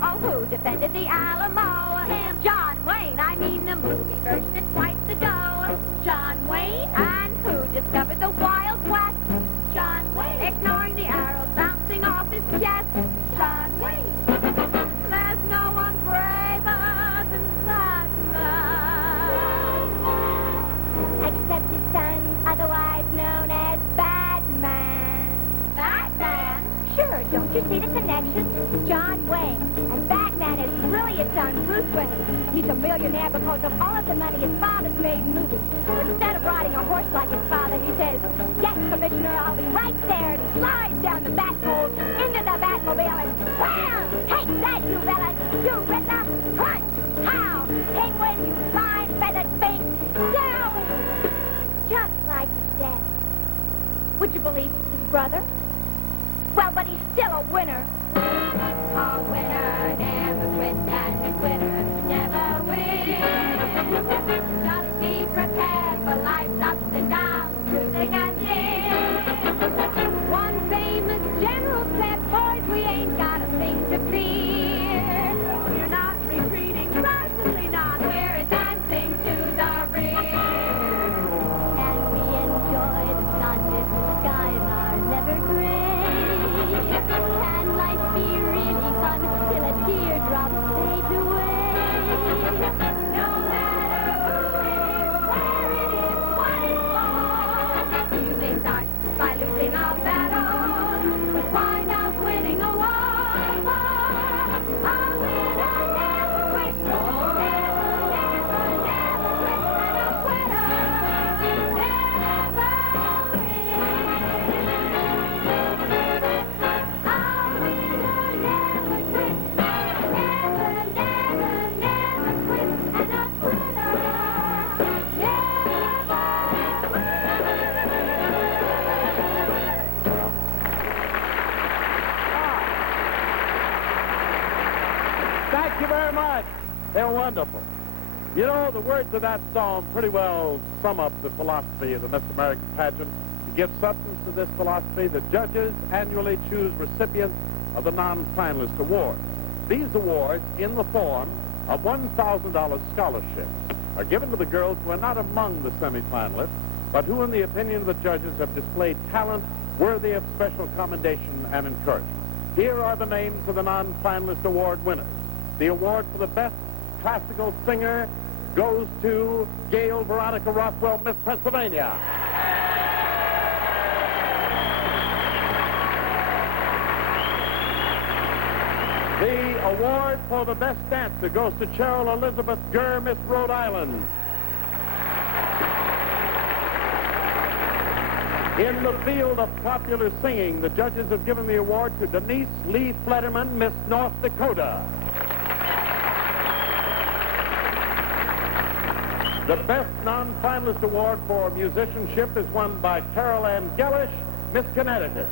Oh, who defended the Alamo? John Wayne, I mean the movie version twice ago. John Wayne, and who discovered the Wild West? John Wayne, ignoring the arrows bouncing off his chest. John Wayne, there's no one braver than that man. Except his son, otherwise known Don't you see the connection? John Wayne. And Batman is really his son, Bruce Wayne. He's a millionaire because of all of the money his father's made in movies. Instead of riding a horse like his father, he says, "Yes, Commissioner, I'll be right there." And he slides down the Batpole into the Batmobile and wham! Take that, you villain! You Riddler! Crunch! How? Penguin, you fine feathered thing! Down! Just like his dad. Would you believe his brother? Well, but he's still a winner. A winner never quits and a winner never wins. Just be prepared for life's ups and downs, through thick and thin. One famous general said, boys, we ain't got a thing to fear. We're not retreating, certainly not. We're advancing to the rear. And we enjoy the sun if the skies are never gray. Can life be really fun till a teardrop fades away? No matter who it is, where it is, what it's for, you may start by losing a battle, but wind up winning a war. A winner never quits, never, never, never quits, and a winner never Thank you very much. They're wonderful. You know, the words of that song pretty well sum up the philosophy of the Miss America pageant. To give substance to this philosophy, the judges annually choose recipients of the non-finalist awards. These awards, in the form of $1,000 scholarships, are given to the girls who are not among the semifinalists, but who, in the opinion of the judges, have displayed talent worthy of special commendation and encouragement. Here are the names of the non-finalist award winners. The award for the best classical singer goes to Gail Veronica Rothwell, Miss Pennsylvania. The award for the best dancer goes to Cheryl Elizabeth Gurr, Miss Rhode Island. In the field of popular singing, the judges have given the award to Denise Lee Flederman, Miss North Dakota. The best non-finalist award for musicianship is won by Carol Ann Gellish, Miss Connecticut.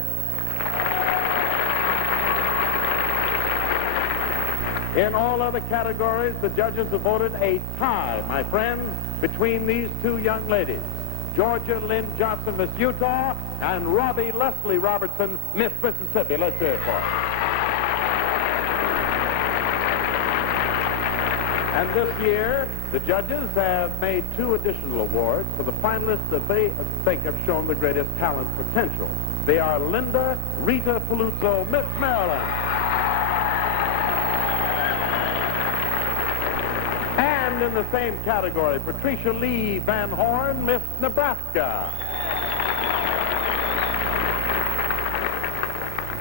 In all other categories, the judges have voted a tie, my friends, between these two young ladies. Georgia Lynn Johnson, Miss Utah, and Robbie Leslie Robertson, Miss Mississippi. Let's hear it for her. And this year, the judges have made two additional awards for the finalists that they think have shown the greatest talent potential. They are Linda Rita Paluzzo, Miss Maryland. And in the same category, Patricia Lee Van Horn, Miss Nebraska.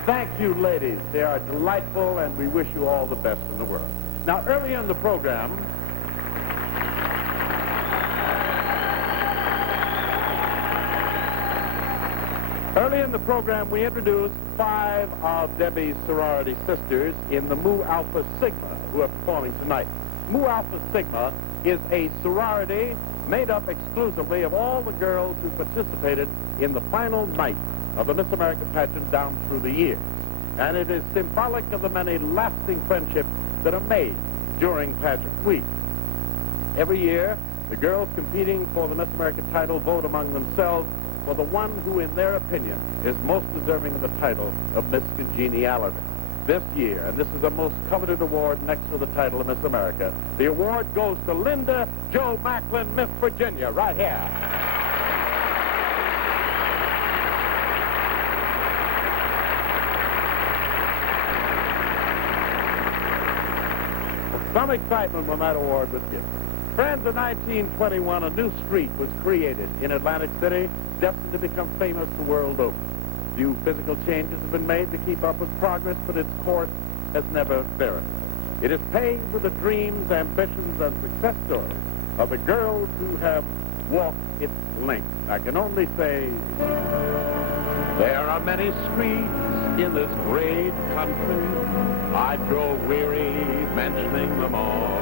Thank you, ladies. They are delightful, and we wish you all the best in the world. Now, earlier in the program, we introduced 5 of Debbie's sorority sisters in the Mu Alpha Sigma, who are performing tonight. Mu Alpha Sigma is a sorority made up exclusively of all the girls who participated in the final night of the Miss America pageant down through the years. And it is symbolic of the many lasting friendships that are made during pageant week. Every year, the girls competing for the Miss America title vote among themselves for the one who, in their opinion, is most deserving of the title of Miss Congeniality. This year, and this is the most coveted award next to the title of Miss America, the award goes to Linda Jo Macklin, Miss Virginia, right here. Some excitement when that award was given. Friends, in 1921, a new street was created in Atlantic City, destined to become famous the world over. Few physical changes have been made to keep up with progress, but its course has never varied. It is paved with the dreams, ambitions, and success stories of the girls who have walked its length. I can only say, there are many streets in this great country. I grow weary mentioning them all.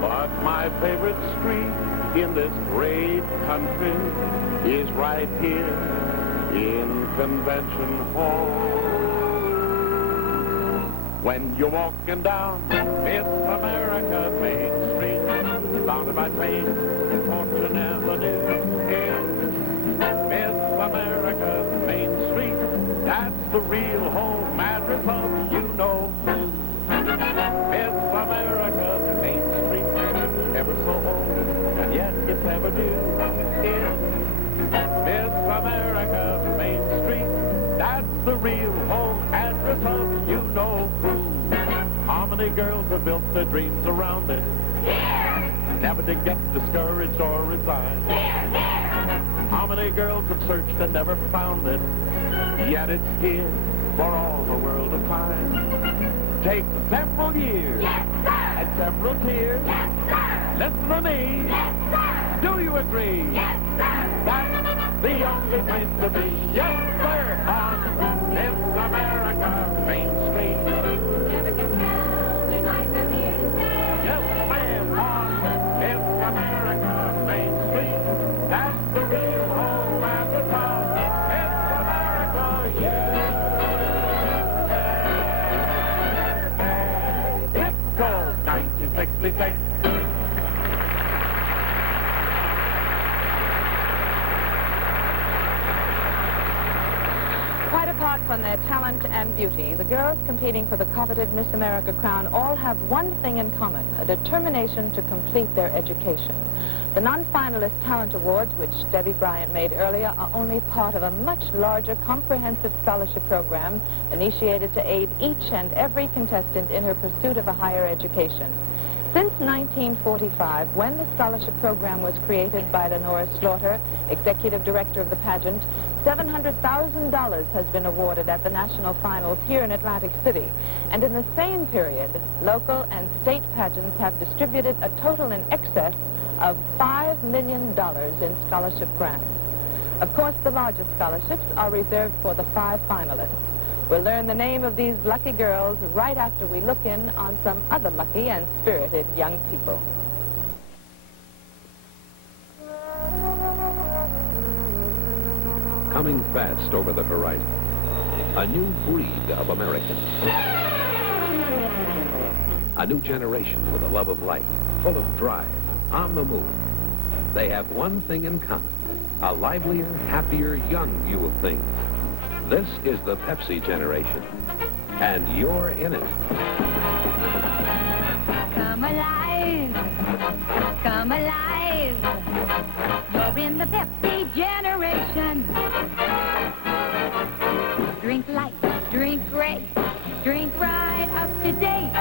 But my favorite street in this great country is right here in Convention Hall. When you're walking down Miss America Main Street, bounded by trains and Fortune Avenue, is Miss America Main Street. That's the real home address of you know who. Miss America Main Street, ever so old, and yet it's ever new. It's Miss America Main Street. That's the real home address of you know who. How many girls have built their dreams around it? Never to get discouraged or resign. How many girls have searched and never found it? Yet it's here for all the world to find. Take several years and several tears. Listen to me. Do you agree? That's the only place to be. Yes, sir, on Miss America Main Street. Never can tell when I come here to stay. Yes, ma'am, on Miss America Main Street. That's the real home and the town. Miss America, yeah. Zip code 1966. Quite apart from their talent and beauty, the girls competing for the coveted Miss America crown all have one thing in common, a determination to complete their education. The non-finalist talent awards, which Debbie Bryant made earlier, are only part of a much larger comprehensive scholarship program initiated to aid each and every contestant in her pursuit of a higher education. Since 1945, when the scholarship program was created by Lenora Slaughter, executive director of the pageant, $700,000 has been awarded at the national finals here in Atlantic City. And in the same period, local and state pageants have distributed a total in excess of $5 million in scholarship grants. Of course, the largest scholarships are reserved for the 5 finalists. We'll learn the name of these lucky girls right after we look in on some other lucky and spirited young people. Coming fast over the horizon, a new breed of Americans. A new generation with a love of life, full of drive, on the move. They have one thing in common, a livelier, happier, young view of things. This is the Pepsi generation, and you're in it. Come alive, come alive. You're in the Pepsi generation. Drink light, drink great, drink right up to date.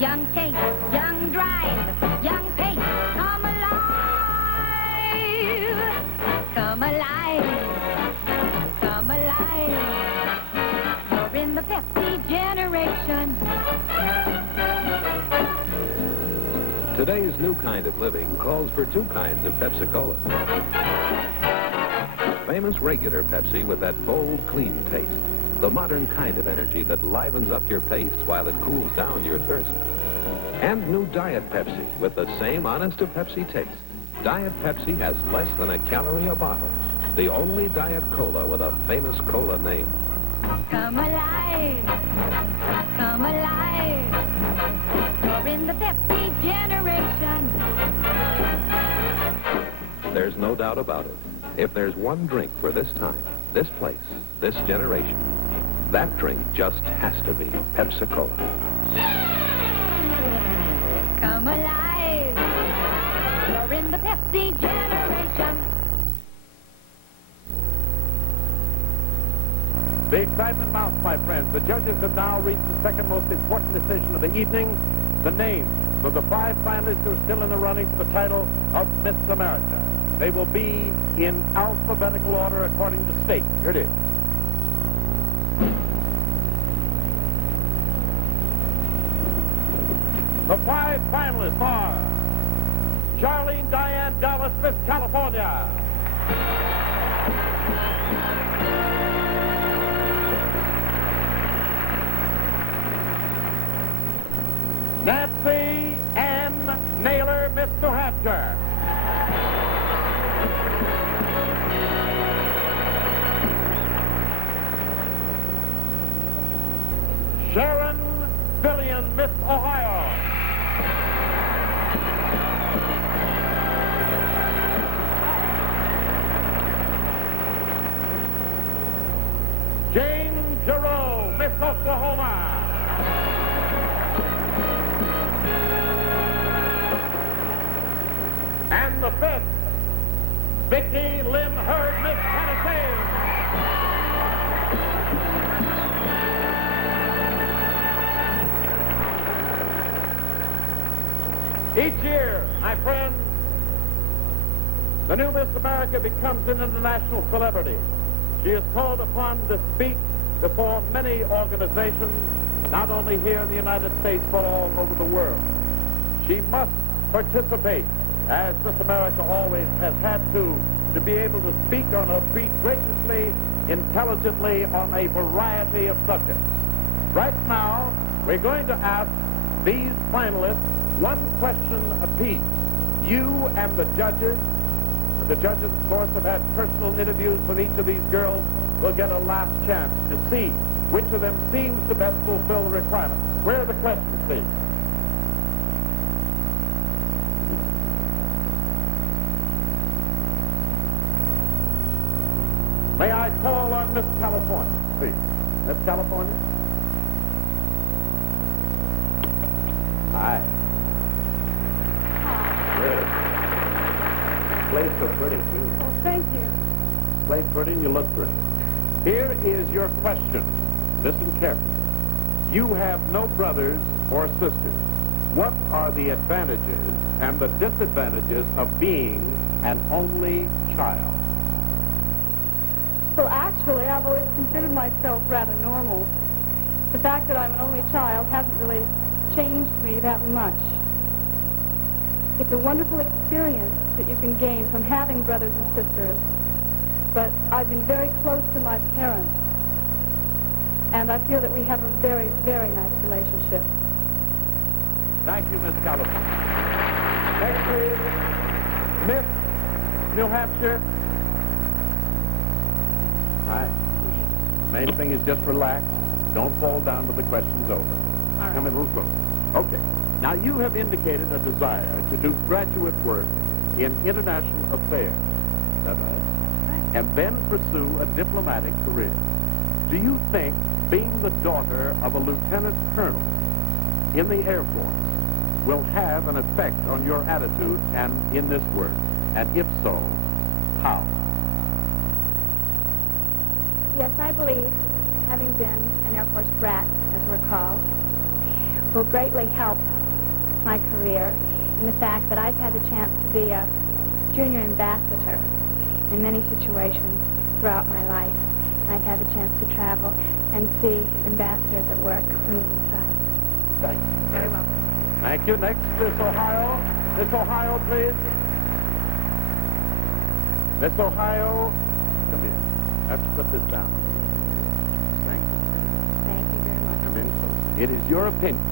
Young taste, young drive, young pace. Come alive, come alive, come alive. You're in the Pepsi generation. Today's new kind of living calls for 2 kinds of Pepsi-Cola. Famous regular Pepsi with that bold, clean taste. The modern kind of energy that livens up your pace while it cools down your thirst. And new Diet Pepsi with the same honest-to-Pepsi taste. Diet Pepsi has less than a calorie a bottle. The only Diet Cola with a famous cola name. Come alive, come alive. You're in the Pepsi generation. There's no doubt about it. If there's one drink for this time, this place, this generation, that drink just has to be Pepsi-Cola. Come alive. You're in the Pepsi generation. The excitement mounts, my friends. The judges have now reached the second most important decision of the evening, the names of the 5 finalists who are still in the running for the title of Miss America. They will be in alphabetical order according to state. Here it is. The 5 finalists are Charlene Diane Dallas, Miss California. Nancy Ann Naylor, Miss New Hampshire. Sharon Billion, Miss Ohio. Jane Giroux, Miss Oklahoma. And the 5th, Vicki Lynn Hurd, Miss Tennessee. Each year, my friends, the new Miss America becomes an international celebrity. She is called upon to speak before many organizations, not only here in the United States, but all over the world. She must participate, as Miss America always has had to be able to speak on her feet graciously, intelligently, on a variety of subjects. Right now, we're going to ask these finalists one question apiece. You and the judges, of course, have had personal interviews with each of these girls, will get a last chance to see which of them seems to best fulfill the requirements. Where are the questions, please? May I call on Miss California, please? Miss California? Hi. Good. Played so pretty, too. Oh, thank you. Played pretty and you look pretty. Here is your question. Listen carefully. You have no brothers or sisters. What are the advantages and the disadvantages of being an only child? Well, actually, I've always considered myself rather normal. The fact that I'm an only child hasn't really changed me that much. It's a wonderful experience that you can gain from having brothers and sisters. But I've been very close to my parents, and I feel that we have a very, very nice relationship. Thank you, Miss California. Next, please. Miss New Hampshire. Hi. Main thing is just relax. Don't fall down till the question's over. All right. Come in a little closer. Okay. Now, you have indicated a desire to do graduate work in international affairs. Is that right? And then pursue a diplomatic career. Do you think being the daughter of a lieutenant colonel in the Air Force will have an effect on your attitude and in this work? And if so, how? Yes, I believe having been an Air Force brat, as we're called, will greatly help my career in the fact that I've had the chance to be a junior ambassador in many situations throughout my life. And I've had the chance to travel and see ambassadors at work from the inside. Thank you. Very welcome. Thank you. Next, Miss Ohio. Miss Ohio, please. Miss Ohio, come in. I have to put this down. Thank you. Thank you very much. Come in close. It is your opinion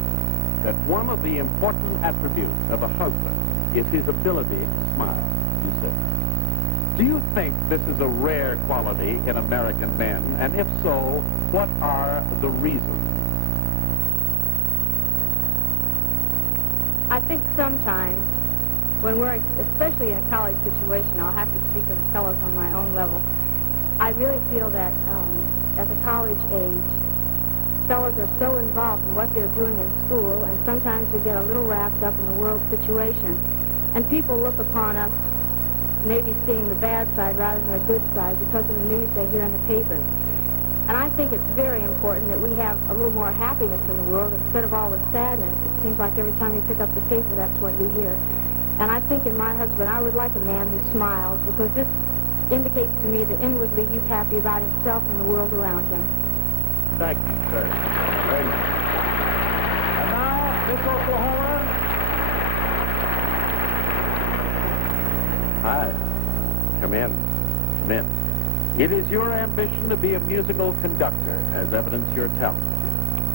that one of the important attributes of a husband is his ability to smile, you said. Do you think this is a rare quality in American men? And if so, what are the reasons? I think sometimes when we're, especially in a college situation, I'll have to speak to the fellows on my own level, I really feel that at the college age, fellows are so involved in what they're doing in school, and sometimes we get a little wrapped up in the world situation, and people look upon us maybe seeing the bad side rather than the good side because of the news they hear in the papers. And I think it's very important that we have a little more happiness in the world instead of all the sadness. It seems like every time you pick up the paper, that's what you hear. And I think in my husband, I would like a man who smiles, because this indicates to me that inwardly he's happy about himself and the world around him. Thank you, sir. Very nice. And now, Miss Oklahoma. Hi. Come in. Come in. It is your ambition to be a musical conductor, as evidence your talent.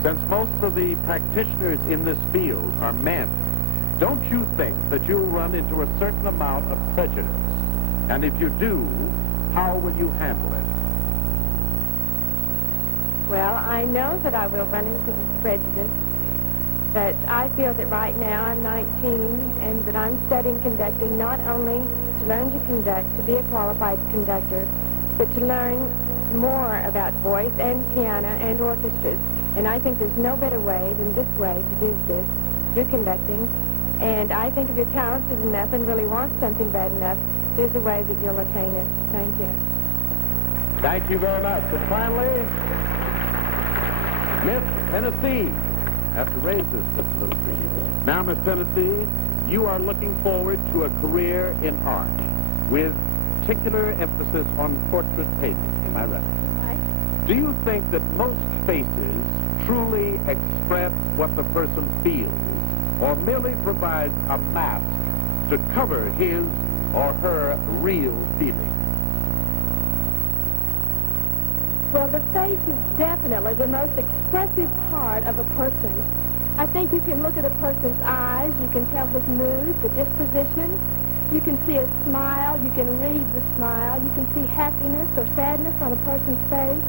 Since most of the practitioners in this field are men, don't you think that you'll run into a certain amount of prejudice? And if you do, how will you handle it? Well, I know that I will run into this prejudice, but I feel that right now I'm 19 and that I'm studying conducting not only to learn to conduct, to be a qualified conductor, but to learn more about voice and piano and orchestras. And I think there's no better way than this way to do this, through conducting. And I think if you're talented enough and really want something bad enough, there's a way that you'll attain it. Thank you. Thank you very much. And finally, Miss Tennessee. I have to raise this just a little for you. Now, Miss Tennessee, you are looking forward to a career in art with particular emphasis on portrait painting. Am I right? Right. Do you think that most faces truly express what the person feels, or merely provides a mask to cover his or her real feelings? Well, the face is definitely the most expressive part of a person. I think you can look at a person's eyes, you can tell his mood, the disposition, you can see a smile, you can read the smile, you can see happiness or sadness on a person's face.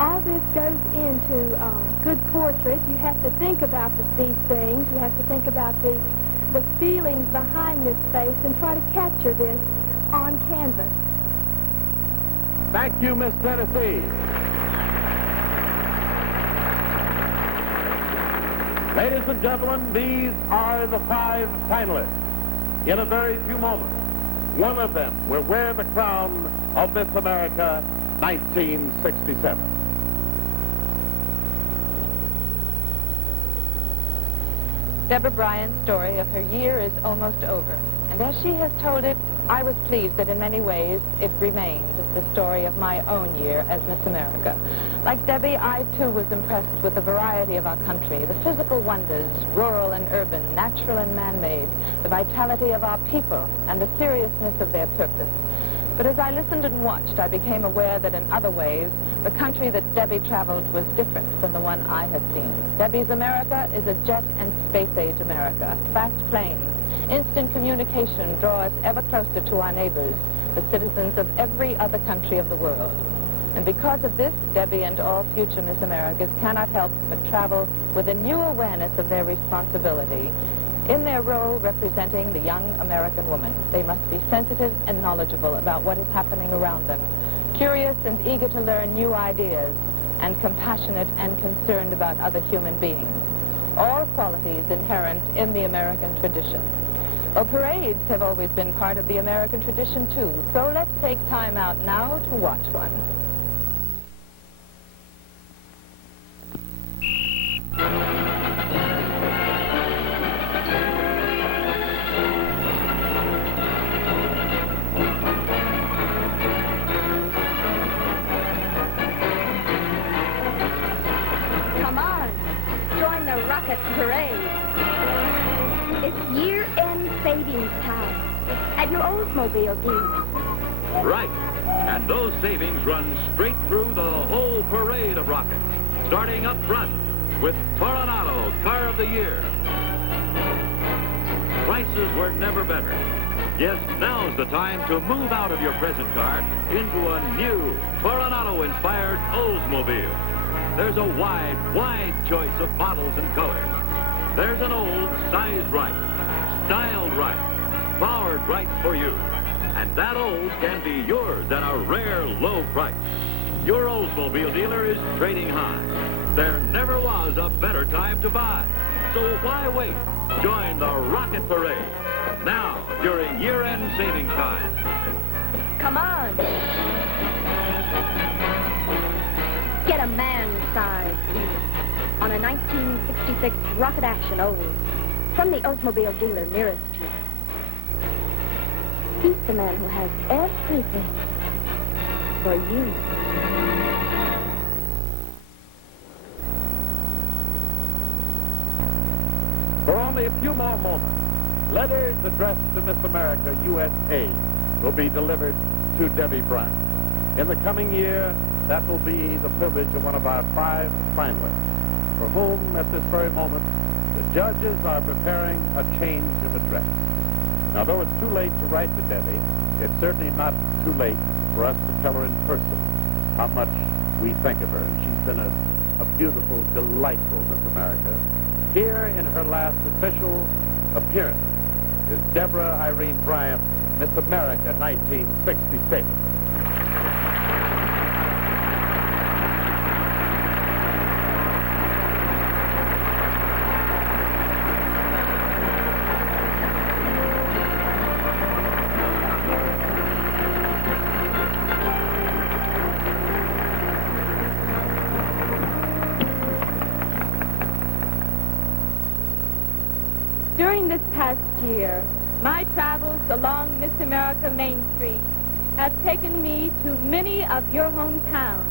All this goes into good portrait. You have to think about these things. You have to think about the feelings behind this face and try to capture this on canvas. Thank you, Miss Tennessee. Ladies and gentlemen, these are the 5 finalists. In a very few moments, one of them will wear the crown of Miss America 1967. Deborah Bryant's story of her year is almost over. And as she has told it, I was pleased that in many ways it remained the story of my own year as Miss America. Like Debbie, I too was impressed with the variety of our country, the physical wonders, rural and urban, natural and man-made, the vitality of our people, and the seriousness of their purpose. But as I listened and watched, I became aware that in other ways, the country that Debbie traveled was different than the one I had seen. Debbie's America is a jet and space-age America. Fast planes, instant communication draw us ever closer to our neighbors, the citizens of every other country of the world. And because of this, Debbie and all future Miss Americas cannot help but travel with a new awareness of their responsibility. In their role representing the young American woman, they must be sensitive and knowledgeable about what is happening around them, curious and eager to learn new ideas, and compassionate and concerned about other human beings. All qualities inherent in the American tradition. Well, parades have always been part of the American tradition, too, so let's take time out now to watch one. Come on, join the rocket parade. It's year-end savings time at your Oldsmobile dealer. Right. And those savings run straight through the whole parade of rockets, starting up front with Coronado Car of the Year. Prices were never better. Yes, now's the time to move out of your present car into a new Coronado-inspired Oldsmobile. There's a wide choice of models and colors. There's an old sized right, styled right, powered right for you. And that old can be yours at a rare low price. Your Oldsmobile dealer is trading high. There never was a better time to buy. So why wait? Join the Rocket Parade now during year-end savings time. Come on. Get a man-sized deal on a 1966 Rocket Action Old from the Oldsmobile dealer nearest to you. He's the man who has everything for you. For only a few more moments, letters addressed to Miss America USA will be delivered to Debbie Bryant. In the coming year, that will be the privilege of one of our 5 finalists, for whom, at this very moment, the judges are preparing a change of address. Now, though it's too late to write to Debbie, it's certainly not too late for us to tell her in person how much we think of her. And she's been a beautiful, delightful Miss America. Here in her last official appearance is Deborah Irene Bryant, Miss America 1966. During this past year, my travels along Miss America Main Street have taken me to many of your hometowns.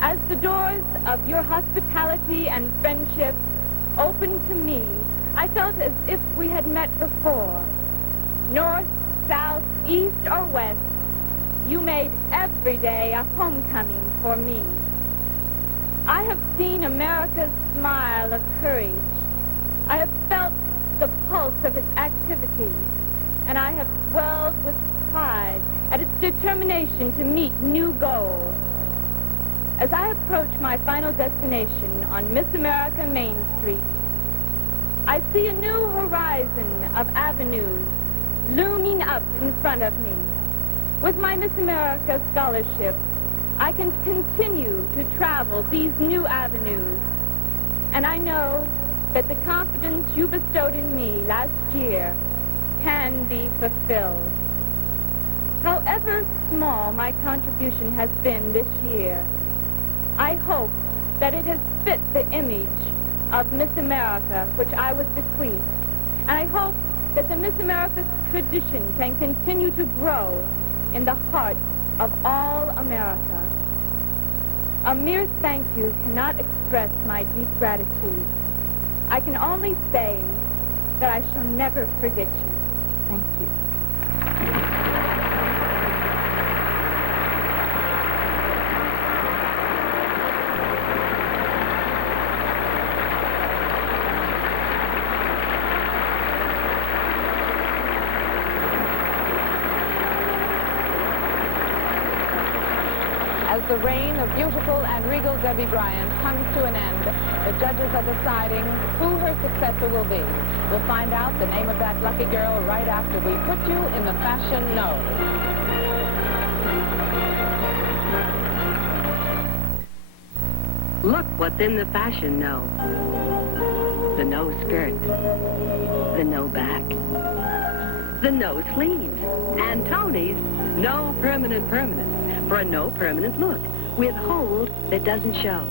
As the doors of your hospitality and friendship opened to me, I felt as if we had met before. North, south, east, or west, you made every day a homecoming for me. I have seen America's smile of courage. I have felt the pulse of its activity, and I have swelled with pride at its determination to meet new goals. As I approach my final destination on Miss America Main Street, I see a new horizon of avenues looming up in front of me. With my Miss America scholarship, I can continue to travel these new avenues, and I know that the confidence you bestowed in me last year can be fulfilled. However small my contribution has been this year, I hope that it has fit the image of Miss America which I was bequeathed, and I hope that the Miss America tradition can continue to grow in the hearts of all America. A mere thank you cannot express my deep gratitude. I can only say that I shall never forget you. Thank you. As the reign of beautiful and regal Debbie Bryant comes to an end, the judges are deciding who her successor will be. We'll find out the name of that lucky girl right after we put you in the Fashion Know. Look what's in the Fashion Know. The no skirt, the no back, the no sleeves, and Tony's no permanent for a no permanent look with hold that doesn't show.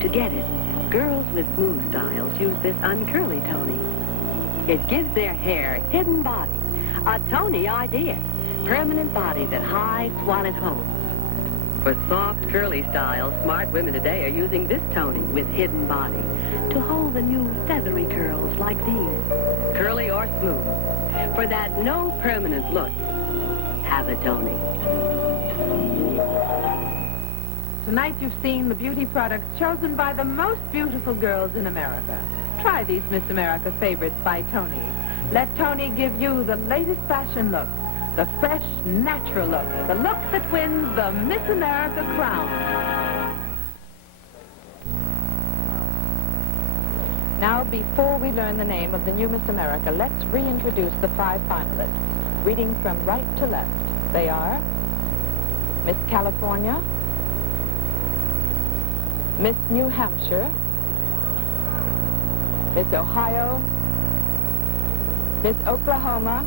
To get it, girls with smooth styles use this uncurly Tony. It gives their hair hidden body, a Tony idea, permanent body that hides while it holds. For soft, curly styles, smart women today are using this Tony with hidden body to hold the new feathery curls like these, curly or smooth. For that no permanent look, have a Tony. Tonight you've seen the beauty products chosen by the most beautiful girls in America. Try these Miss America favorites by Tony. Let Tony give you the latest fashion look, the fresh, natural look, the look that wins the Miss America crown. Now, before we learn the name of the new Miss America, let's reintroduce the 5 finalists, reading from right to left. They are Miss California, Miss New Hampshire, Miss Ohio, Miss Oklahoma,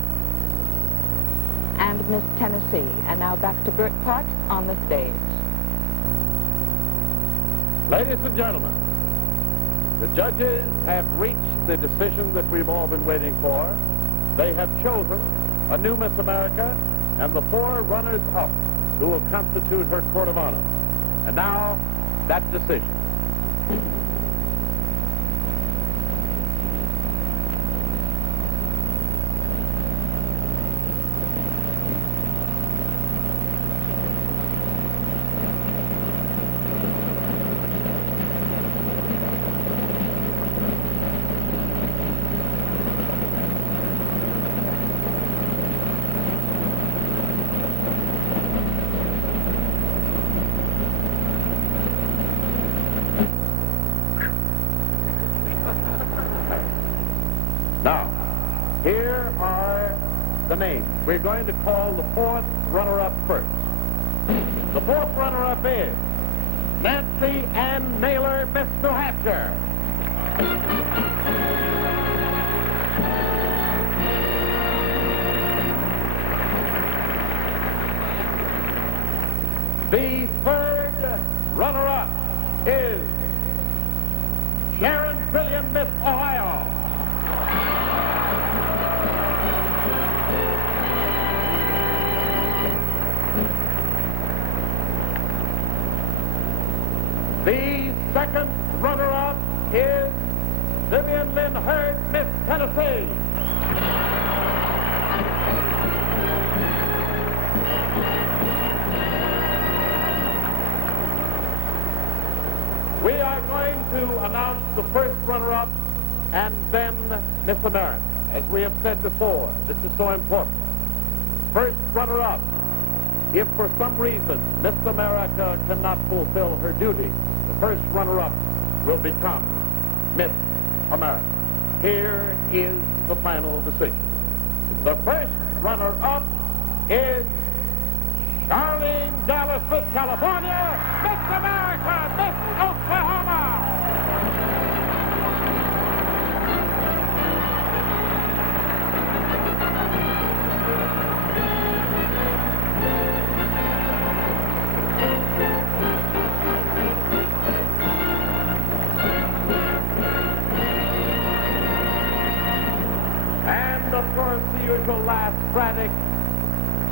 and Miss Tennessee. And now back to Bert Parks on the stage. Ladies and gentlemen, the judges have reached the decision that we've all been waiting for. They have chosen a new Miss America, and the 4 runners-up who will constitute her court of honor. And now, that decision. Now, here are the names. We're going to call the 4th runner-up first. The 4th runner-up is Nancy Ann Naylor, Miss New Hampshire. The 3rd runner-up is Sharon Trillian, Miss Ohio. The 2nd runner-up is Vivian Lynn Hurd, Miss Tennessee. We are going to announce the 1st runner-up and then Miss America. As we have said before, this is so important. 1st runner-up, if for some reason Miss America cannot fulfill her duties, the 1st runner-up will become Miss America. Here is the final decision. The 1st runner-up is Charlene Dallas, Miss California, Miss America, Miss Oklahoma. And of course, the usual last frantic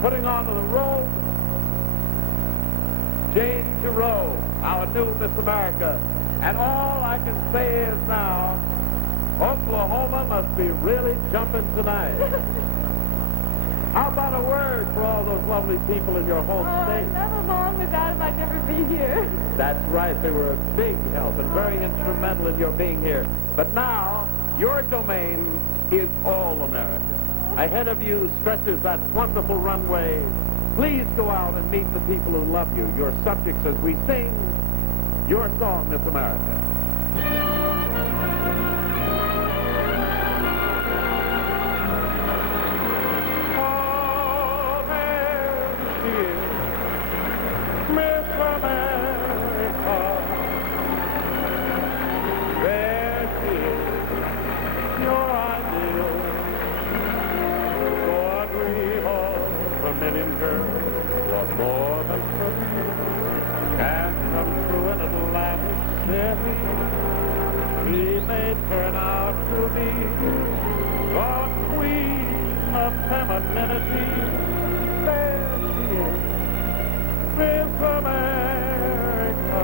putting on the robe, Jane Giroux, our new Miss America. And all I can say is now, Oklahoma must be really jumping tonight. How about a word for all those lovely people in your home state? I love them all. Without them, I'd never be here. That's right. They were a big help and very instrumental in your being here. But now, your domain is all America. Ahead of you stretches that wonderful runway. Please go out and meet the people who love you, your subjects, as we sing your song, Miss America. Oh, there she is, Miss America. There she is, your ideal. For a dream of a million girls, what more than for me can come true in Atlantic City. She may turn out to be the queen of femininity. There she is, Miss America.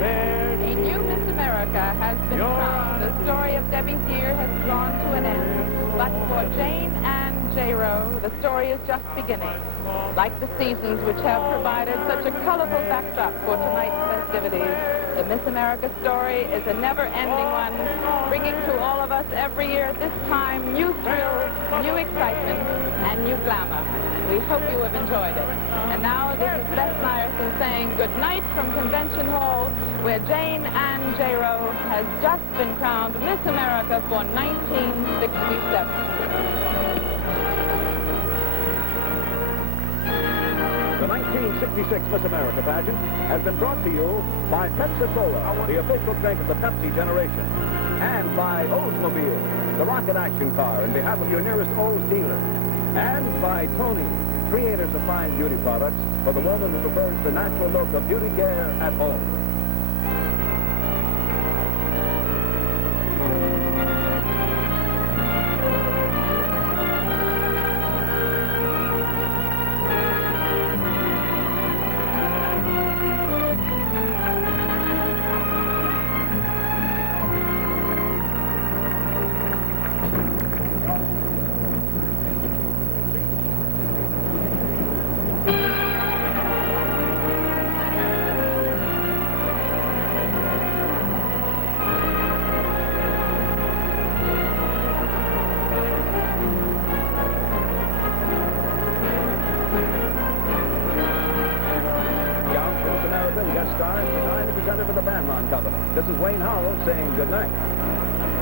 There A new Miss America has been crowned. The story of Debbie's year has drawn to an end. But for Jane and J-Row, the story is just beginning. Like the seasons which have provided such a colorful backdrop for tonight's festivities, the Miss America story is a never-ending one, bringing to all of us every year at this time new thrills, new excitement, and new glamour. We hope you have enjoyed it. And now this is Beth Meyerson saying good night from Convention Hall, where Jane Ann J-Row has just been crowned Miss America for 1967. The 1966 Miss America pageant has been brought to you by Pepsi-Cola, the official drink of the Pepsi generation, and by Oldsmobile, the rocket action car, in behalf of your nearest Olds dealer, and by Tony, creators of fine beauty products for the woman who prefers the natural look of beauty care at home. time on Covenant. This is Wayne Howell saying good night.